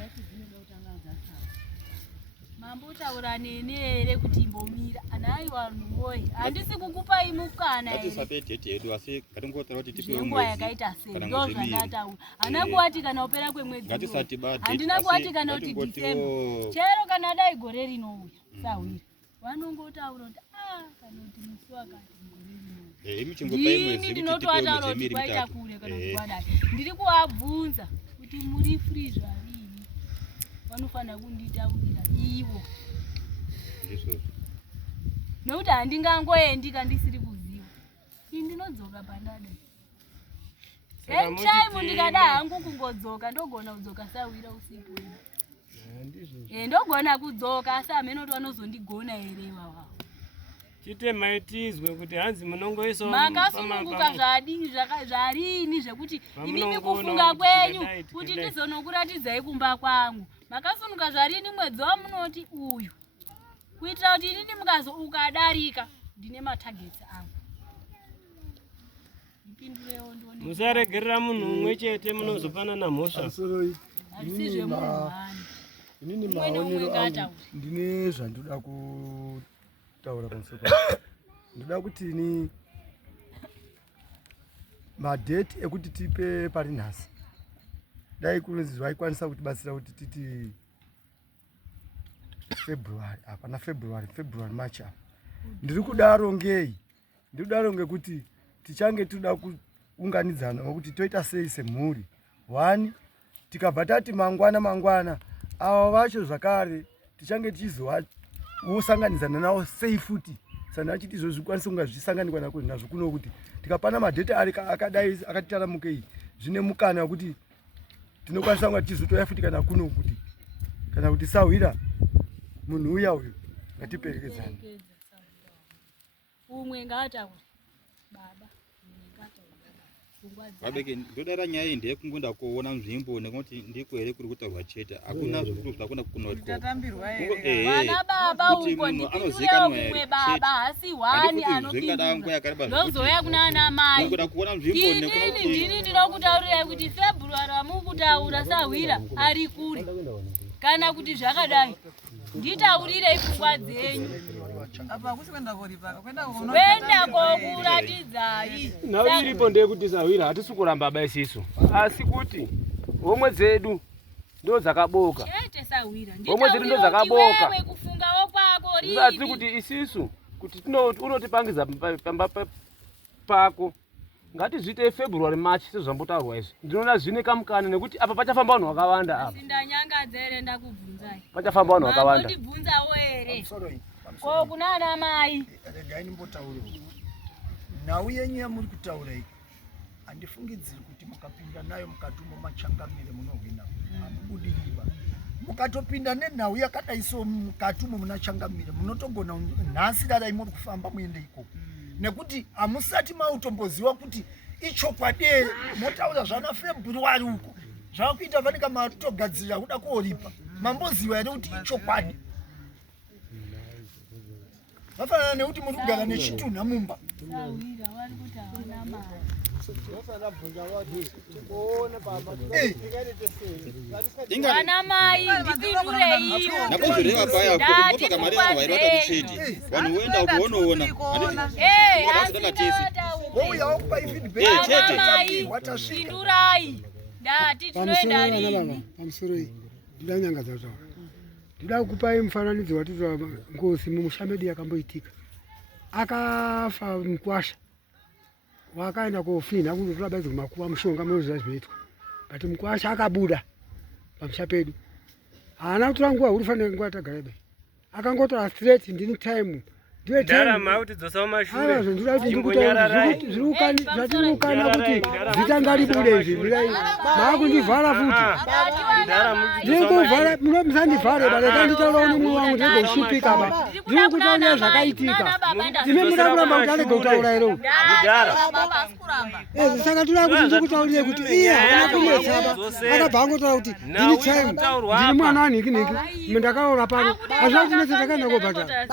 mambo taura nene ere kuti imbomira. Anai vanhu woye. Handisi kukupa imukana ere. Ngatisape dheti yedu asi ngatingotaura kuti tipewe Nguwa yakaita sei ndo zvandataura. Hana kuati kana opera kwemwedzi. Ngatisati ba dheti. Handina kuati kana kuti December. Chero kana dai gore rinouya. Sawira. Vanongotaura kuti kana kuti musi wakati gore rinouya. Imichingopa imwedzi kuti tipewe mwedzi miri mitatu. Ndiri kuabvunza kuti muri free zvarini. Vanofana kunditaurira ivo. Ndizvo. Nokuti handingangoendi kandisiri kuziva. Ndinodzoka pandada. Time ndikada hangu kungodzoka ndogona kudzoka Sawira usiku. Ndogona kudzoka asi ameno vanozondigona ere wawa. Chitemaitizwe kuti hanzi munongoisawo makasununguka zvarini zvekuti imimi kufunga kwenyu kuti ndizonokuratidzai kumba kwangu. Makasununguka zvarini mwedzi wamunoti uyu. Kuitira kuti inini mukazo ukadarika ndine matargets angu. Ipindurewo ndoni. Musaregerera munhu umwe chete munozopanana mhosva. Asi zvemunhu inini maonero angu ndine zvandoda kutaura pamusoro. Ndoda kuti ni madheti ekuti tipe pari nhasi. Dai kunonzi vaikwanisa kuti batsira kuti titi February, hapana February March. Ndiri kudaro ngei? Ndiri kudaro ngekuti tichange toda kuunganidzana kuti toita sei semhuri. 1 tikabva tati mangwana ava vacho zvakare tichange tichizosanganidzana nawo sei futi. Sana achiti zvikwanisa kungazvisanganikwa nako nazvo kuno kuti tikapana madheta ari akadai akatiramukei zvine mukana kuti tinokwanisa kunga tizotoya futi kana kuno kuti kana kuti Sawira munhu uya uyu ngatiperekedzane. Umwe ngataura baba Vabeke ndodara nyaya ndeyekungoenda kuona nzvimbo nekuti ndiko here kuri kutaurwa chete. Hakuna zvekuti zvakona kunotwa. Tatambirwa ere. Vana baba uko ndipindurewo umwe baba asi wani anopindura. Ndozoya kuna ana mai. Ngoda kuona nzvimbo nekuti ndini ndinokutaurira kuti February amukutaura Sawira ari kure. Kana kuti zvakadai. Nditaurire pfungwa dzenyu. Apa kusikwenda koripaka kwenda kwenda kokuratidzai. Nawe iripo ndekuti Sawira hatisi kuramba baba isisu. Asi kuti homwe dzedu ndo dzakaboka. Chete Sawira. Homwe dzedu ndo dzakaboka. Wewe kufungawo kwako rini. Zati kuti isisu kuti unotipangiza pamba pako. Ngati zvite February March sezvambotaurwa izvi. Ndinoona zvine kamukana nekuti apa pachafamba vanhu vakawanda apa. Sindanyanga dzere ndakubvunzai. Pachafamba vanhu vakawanda. Ndibvunzawo ere. Ko kuna ana mai. Regai nimbotaura. Nhau yenyu yamuri kutaura iyi handifungidziri kuti mukapinda nayo mukatumo machangamire munohwina. Hamubudiriba. Mukatopinda nenhau yakadai so mukatumo munachangamire munotogona nhasi dai muri kufamba muende ikoko. Nekuti hamusati mautomboziva kuti ichokwadi motaura zvana February uko zvakuita vanika matogadzirira kuda kuoripa mamboziva here kuti ichokwadi. Vafanana nekuti muri kugara nechitunha mumba. Sawira vari kuti havana mari. Vana mai ndipindurei. nakuzvireva paya kuti motoka mari yavairota tichiti vanhu voenda kuonoona. Wouyawo kupa feedback. Vana mai pindurai. Ndati tinoenda lini? Pamusoro iyi ndida nyanga dzataura. Ndida kukupai mufananidzo watizowa ngozi mumushamedi yakamboitika. Akafa Mukwasha. Wakaenda kofina kunotora baizo makuwa mushonga muzva zvinoitwa. But Mukwasha akabuda pamushapedu. Haana kutora nguva urifane nguva tagarebe. Akangotora straight ndini time. Ndarama kuti dzosa mumashure. Ndira kuti zvirukana kuti zitangari bude izvi. Maakundivhara futi. Ndikuvhara musandivhare bale kanditaura unomwe wangu ndege ushupika ba. Ndiri kutaura zvakaitika. Ime muda kuramba kuti arege kutaura ero. Saka tiri kuti ndiri kutaurire kuti iye haana kunetsaba. Akabva angotaura kuti ndini time. Ndiri mwana wanhikinhiki. Ndakaora pano. Hazvina kuti nese takaenda kobhadhara.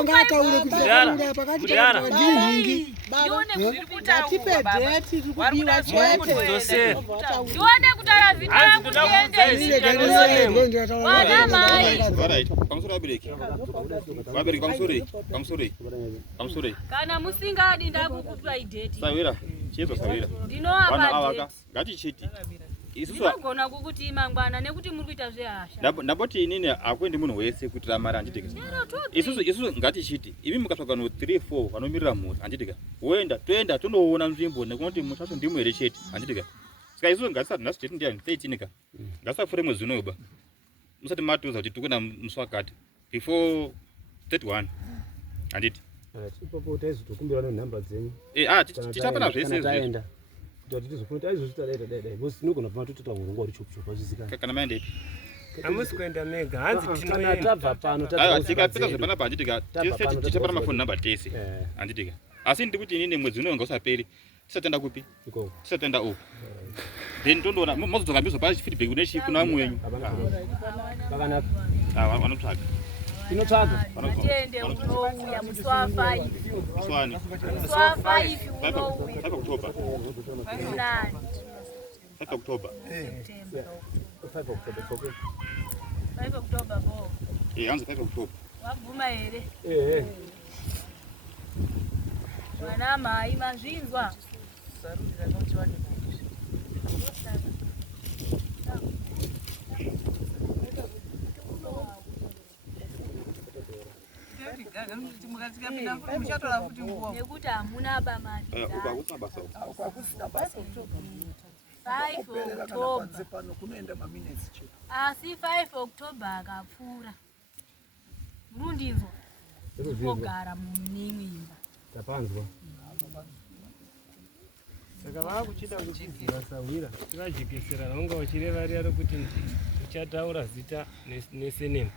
Ngataure kuti takaura pakati ndinhingi. Ngatipe date rikudiwa chete. Ndione kutaura zita rangu tiende. Kana musingadi ndakukupa idate. Sawira, chiezo sawira. Ndinoapa date. Ngatichiti. Ndinogona kukuti mangwana nekuti muri kuita zvehasha. Ndapoti inini akwendi munhu wese kuitira mari anditika. Isusu ngatichiti. Imi mukatsvaga no 3-4 vanomirira mhuri anditika. Toenda tonoona nzvimbo nekuti mutacho ndimo here chete anditika. Saka isusu ngatisati nhasi chete ndiani 13 ka. Ngasafure mwezi unoba. Musati matuza kuti tikuna muswakati before 31 anditi. Ipopo taizotokumbira nenhamba dzenyu. Tichapana zvese taenda. Kuti tizofuna taizozvita dai bosi tinogona pama totoita ngorongwa uri chokuchopa zvisikana. Kana maende ipi? Hamusi kuenda mega hanzi tinoenda. Tabva pano tikapedza zvepana pa anditika tichapana mafoni namba tese anditika. Asi ndiri kuti inini mwedzi unoyo ngausaperi tisatenda kupi? Tisatenda uku. Then tondoona mozodzoka pa feedback une chifu na mwenyu. Pakanaka. Vanotsvaga. Inotsvaga. Tiende unouya muswafa ifi. Swani. Muswafa ifi unouya. 5 October. 5 October. 5 October bo. Hanzi 5 October. Waguma here. Mwana mai mazvinzwa. Nekuti hamuna bamari. 5 October. Asi 5 October akapfuura. Murundinzwa. Kogara mumwe imba. Tapanzwa. Saka vakuchida kuchidziva Sawira tivajekesera vanga vachireva riya rokuti tichataura zita nesenema.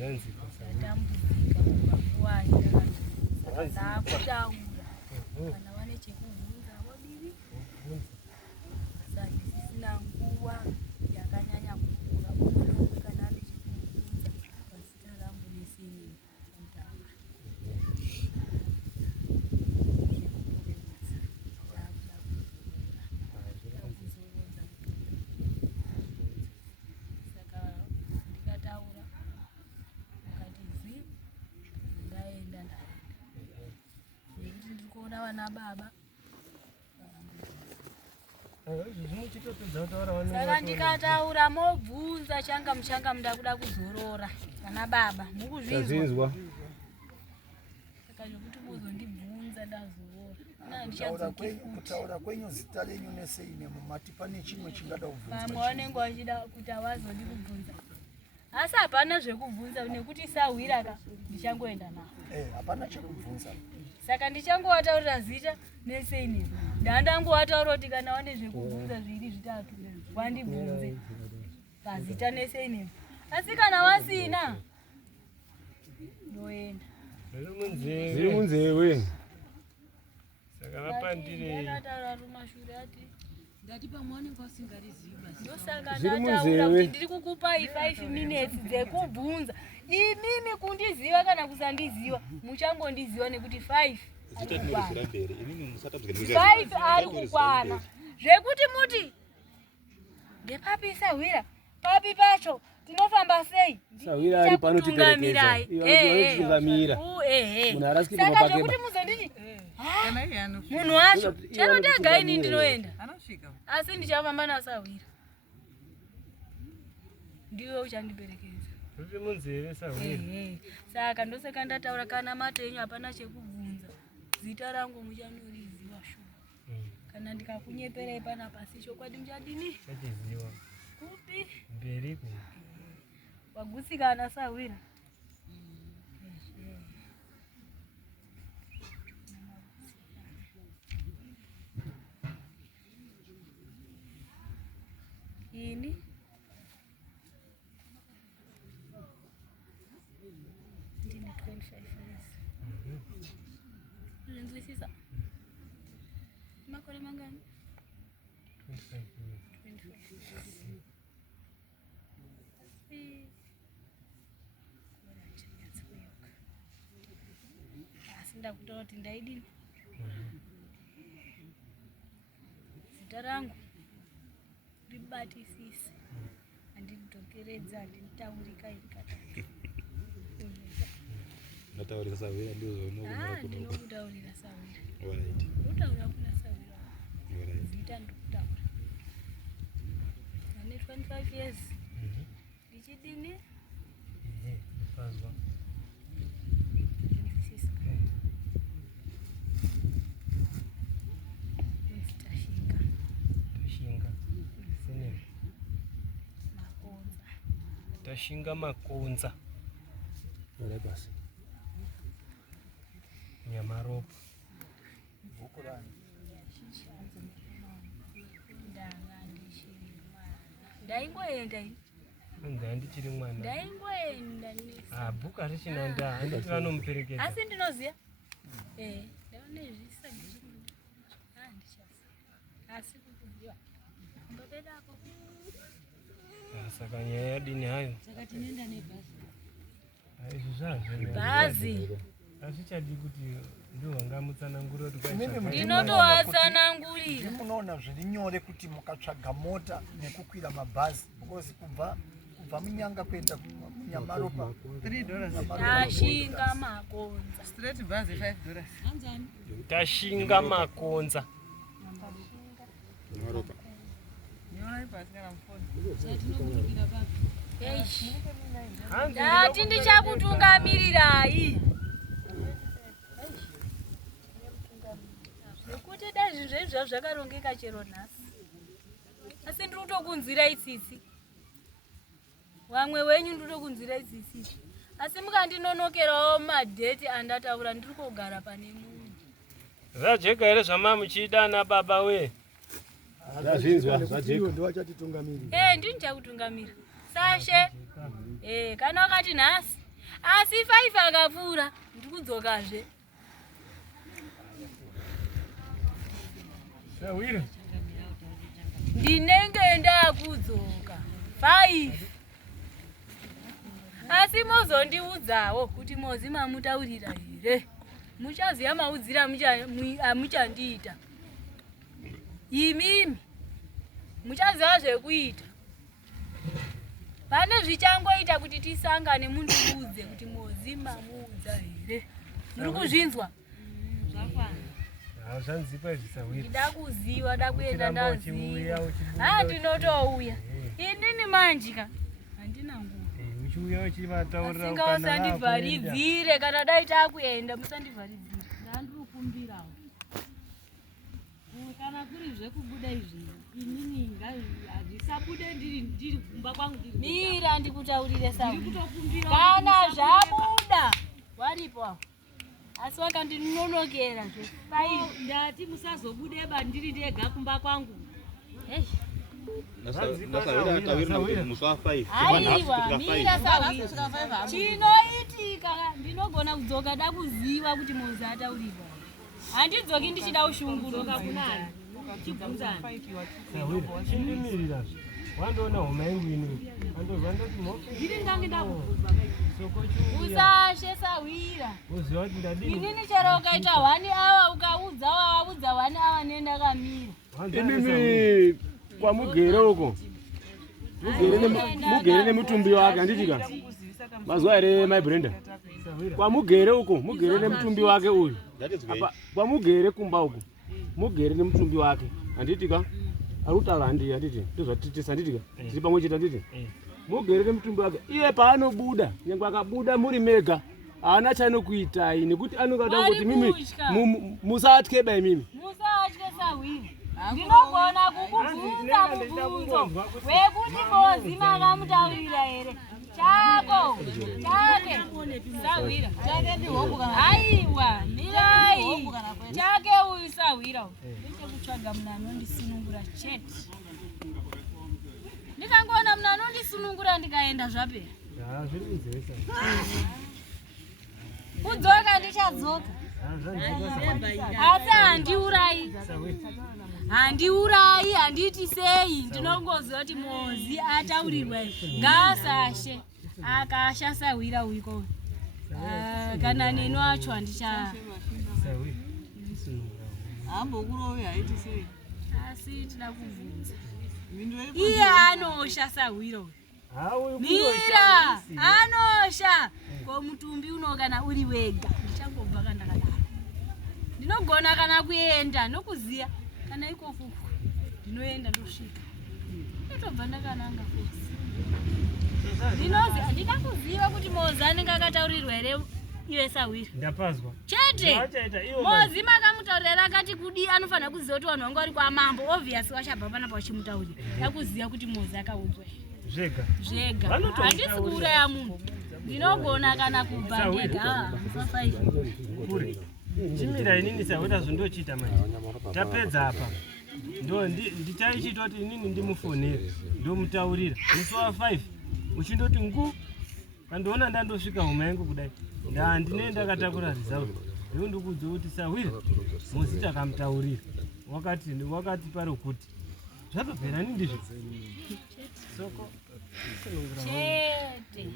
Ranzika ndatambudzika kuvakuwani ndakutaura kana vane chekubvunza vodiri saka zvisina nguva yakanyanya kukura unonowe kana ane chekubvunza pazita rangu nesenini antaura saka ndikataura ndaenda nekuti ndikuona vana baba saka ndikataura mobvunza changa muchanga muda kuda kuzorora vana baba mukuzvinzwa saka zvokuti muzondibvunza ndazorora kutaura kwenyu zita renyu neseine mumati pane chimwe chingada kubvunza vamwe vanenge vachida kuti havazodi kubvunza asi hapana zvekubvunza nekuti Sawira ka ndichangoenda navo. Hapana chekubvunza. Saka ndichangovataurira zita nesenini. Ndandangovataurira kuti kana wane zvekubvunza zviri zvitatu wandibvunze pazita nesenini. Asi kana wasina ndoenda. Zviri munzewe. Saka vapandire. Ndataura rumashure ati ndati pamwe kwasingariziva. Ndosaka Zviri ndataura munzewe. kuti ndiri kukupai 5 minutes dzekubvunza. Imimi kundiziva kana kusandiziva muchangondiziva nekuti 5 5 ari kukwana zvekuti muti Ngepapi Sawira? Papi pacho tinofamba sei? Sawira ari pano titerekeza. Iyo titungamira. Munhu arasikira Saka mapake. zvekuti muzonditi Kana iye anosvika. munhu wacho chero ndega ini ndinoenda. Anosvika. Asi ndichafamba naSawira. Ndiwe uchandiperekedza. Ruri munzeve Sawira. Saka ndoseka ndataura kana matenyu hapana chekubvunza. Zita rangu muchanoriziva shuwa. Kana ndikakunyeperai pana pasi chokwadi muchadini? Chachiziwa. Kupi? Mberi ku. Wagutsikana Sawira. Ini ndine 25 years. Unanzwisisa? Makore mangani? 25 years. Asi ndakutaura kuti ndaidini? Zita rangu ribatisise, handidzokeredza, handitaurika ikatatu. Ndataurira Sawira ndizvo Ndinokutaurira Sawira. Alright. Utaura kuna Sawira. Alright. Zita ndokutaura. Ane 25 years. Ndichidini? Fazwa. Ndinzwisisa. Tashinga. Tashinga. Sene. Makonza. Tashinga Makonza. Ore basi. Nyamaropo. Bukurani. Ndanga ndichiri mwana. Ndaingoenda ini. Ndichiri mwana. Ndaingoenda nesa. Bhuku harichina ndaa, handiti vanomuperekedza. Asi ndinoziya. Ndaone zvisagiri. Handichaziya. Asi kukuziva. Mbopedapo. Saka nyaya yadini hayo. Saka tinoenda nebhazi. Izvi zvazvo. Bhazi. Hazvichadi kuti ndohwangamutsanangurira kuti ndinotovatsanangurira. Munoona zviri nyore kuti mukatsvaga mota nekukwira mabhazi because kubva munyanga kuenda kunyamaropa $3. Tashinga Makonza. Straight bus $5. Tashinga Makonza. Nyamaropa. Niona ipasi kana mfoni. Ndati ndichakutungamirirai. Nekuti dai zvinhu zvakarongeka chero nhasi. Asi ndiri kutokunzwirai tsitsi. Wamwe wenyu ndiri kutokunzwirai tsitsi. Asi mukandinonokerawo madheti andataura ndiri kugara pane munhu. Zvajeka here zvamamuchida ana baba we? Zvazvinzwa zvajeka. Ndini ndichakutungamira. Sashe. Kana wakati nhasi. Asi 5 akapfuura ndiri kudzokazve. Sawira. Ndinenge ndakudzoka 5. Asi mozondiudzawo kuti mozi mamutaurira here. Muchaziya maudzira amuchandiita. Imimi muchaziya zvekuita. Pane zvichangoita kuti tisangane mundiudze kuti mozi mamuudza here. Muri kuzvinzwa? Zvanzipa izvi Sawira. Ndida kuziva, ndida kuenda ndaziva. Ndinotouya. Inini manjika. Handina nguva. Uchiuya uchivataurira Singa usandivharidzire kana dai takuenda musandivharidzire. Ndandikumbirawo. Kana kuri zvekubuda izvi inini hazvisabude ndiri kumba kwangu ndiri. Mira ndikutaurire Sawira. Ndikutokumbira. Kana zvabuda waripo apo. Asi wakandinonokera zve. Ndati musazobudeba ndiri ndega kumba kwangu. Nasawira musa 5. Aiwa, mira Sawira. Chinoitika ndinogona kudzoka dakuziva kuti mozi ataurirwa. Handidzoki ndichida ushunguruka kunani. Chibvunzana. Sawira, chindimirira. Wandoona homa yangu ino. Andobva ndoti mope. Ndiri ndange ndakubva. Usashe Sawira. Uziva kuti ndadini. Inini chero ukaita 1 hour ukaudza waudza 1 hour nenda kamira. Imimi kwamugere uko mugere nemutumbi wake handitika mazuva here my Brenda kwamugere uko mugere nemutumbi wake uyu apa kwamugere kumba uko mugere nemutumbi wake handitika arikutaura handiti ndozvatitisa handitika tiri pamwe chete handiti mugere nemutumbi wake iye paanobuda nyangwe akabuda muri mega haana chanokuitai nekuti anongada kuti mimi musatyeba imimi musatye Sawira ndinogona kukubvunza mubvunzo wekuti Mozi makamutaurira here chako chake Sawira aiwa mirai chake uyu Sawira ndechekutsvaga munhu anondisunungura chete ndikangoona munhu anondisunungura ndikaenda zvapera kudzoka ndichadzoka asi handiurai handiti sei ndinongoziva kuti Mozi ataurirwa ngaasashe akasha Sawira uiko kana neno acho handicha hambokurovi haiti sei asi tida kubvunza iye anosha Sawira mira anosha komutumbi uno kana uri wega ndichangobva kandakadaro ndinogona kana kuenda nokuziya kana iko fuku ndinoenda ndosvika ndotobva ndakananga fosi ndinozi handina kuziva kuti Mozi anenge akataurirwa here iwe Sawira ndapazwa chete Mozi makamutaurira akati kudi anofanira kuziva kuti vanhu vangu vari kwamambo obviously wachabva panapa vachimutaurira ndakuziva kuti Mozi akaudzwa zvega handisi kuuraya munhu ndinogona kana kubva ndega chimira inini Sawira zvondochita manje tapedza apa ndichaichita kuti inini ndimufonere ndomutaurira musi wa5 uchindoti ngu kandiona ndandosvika homa yangu kudai ndine ndakatakura result iwo ndikudza kuti Sawira Mozi takamutaurira wakati pari kuti zvatopera ni ndizvo soko chete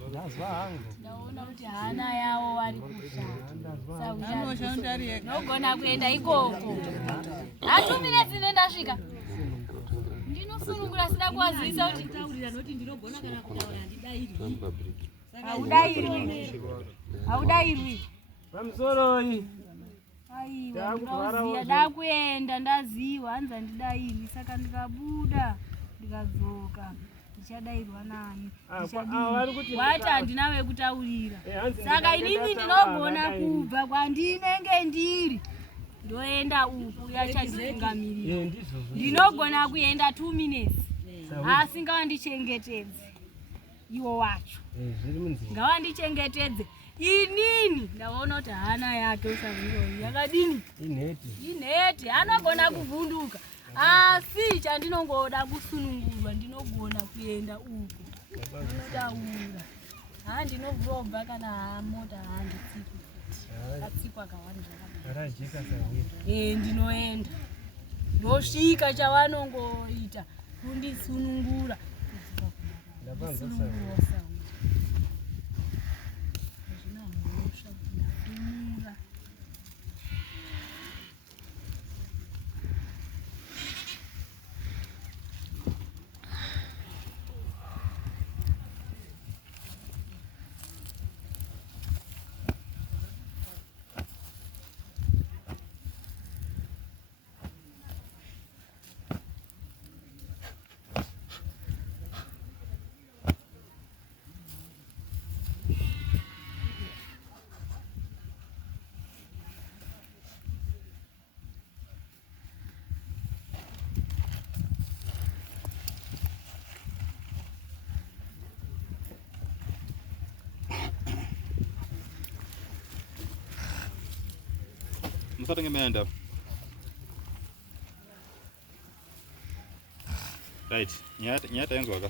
ndaona kuti hana yawo vari kushanda nogona kuenda ikoko hatumire dzine ndasvika ndinosunungura sida kuwazivisa kuti taurira noti ndinogona kana kutaura haudairwi pamusoroi aiwa ndakuenda ndaziva hanzi handidairwi saka ndikabuda ndikadzoka ndichadairwa nani wati handina wekutaurira saka inini ndinogona kubva kwandinenge ndiri ndoenda uku yachanditungamirira ndinogona kuenda 2 minutes asi ngawandichengetedze iwo wacho ngawandichengetedze inini ndaona kuti hana yake Sawira yakadini inheti anogona kuvhunduka asi chandinongoda kusunungurwa ndinogona kuenda uku ndinotaura handinobva kana hamota handitsikwa kawani ndinoenda ndosvika chavanongoita kundisunungura musatenge meenda right nyata yangu waka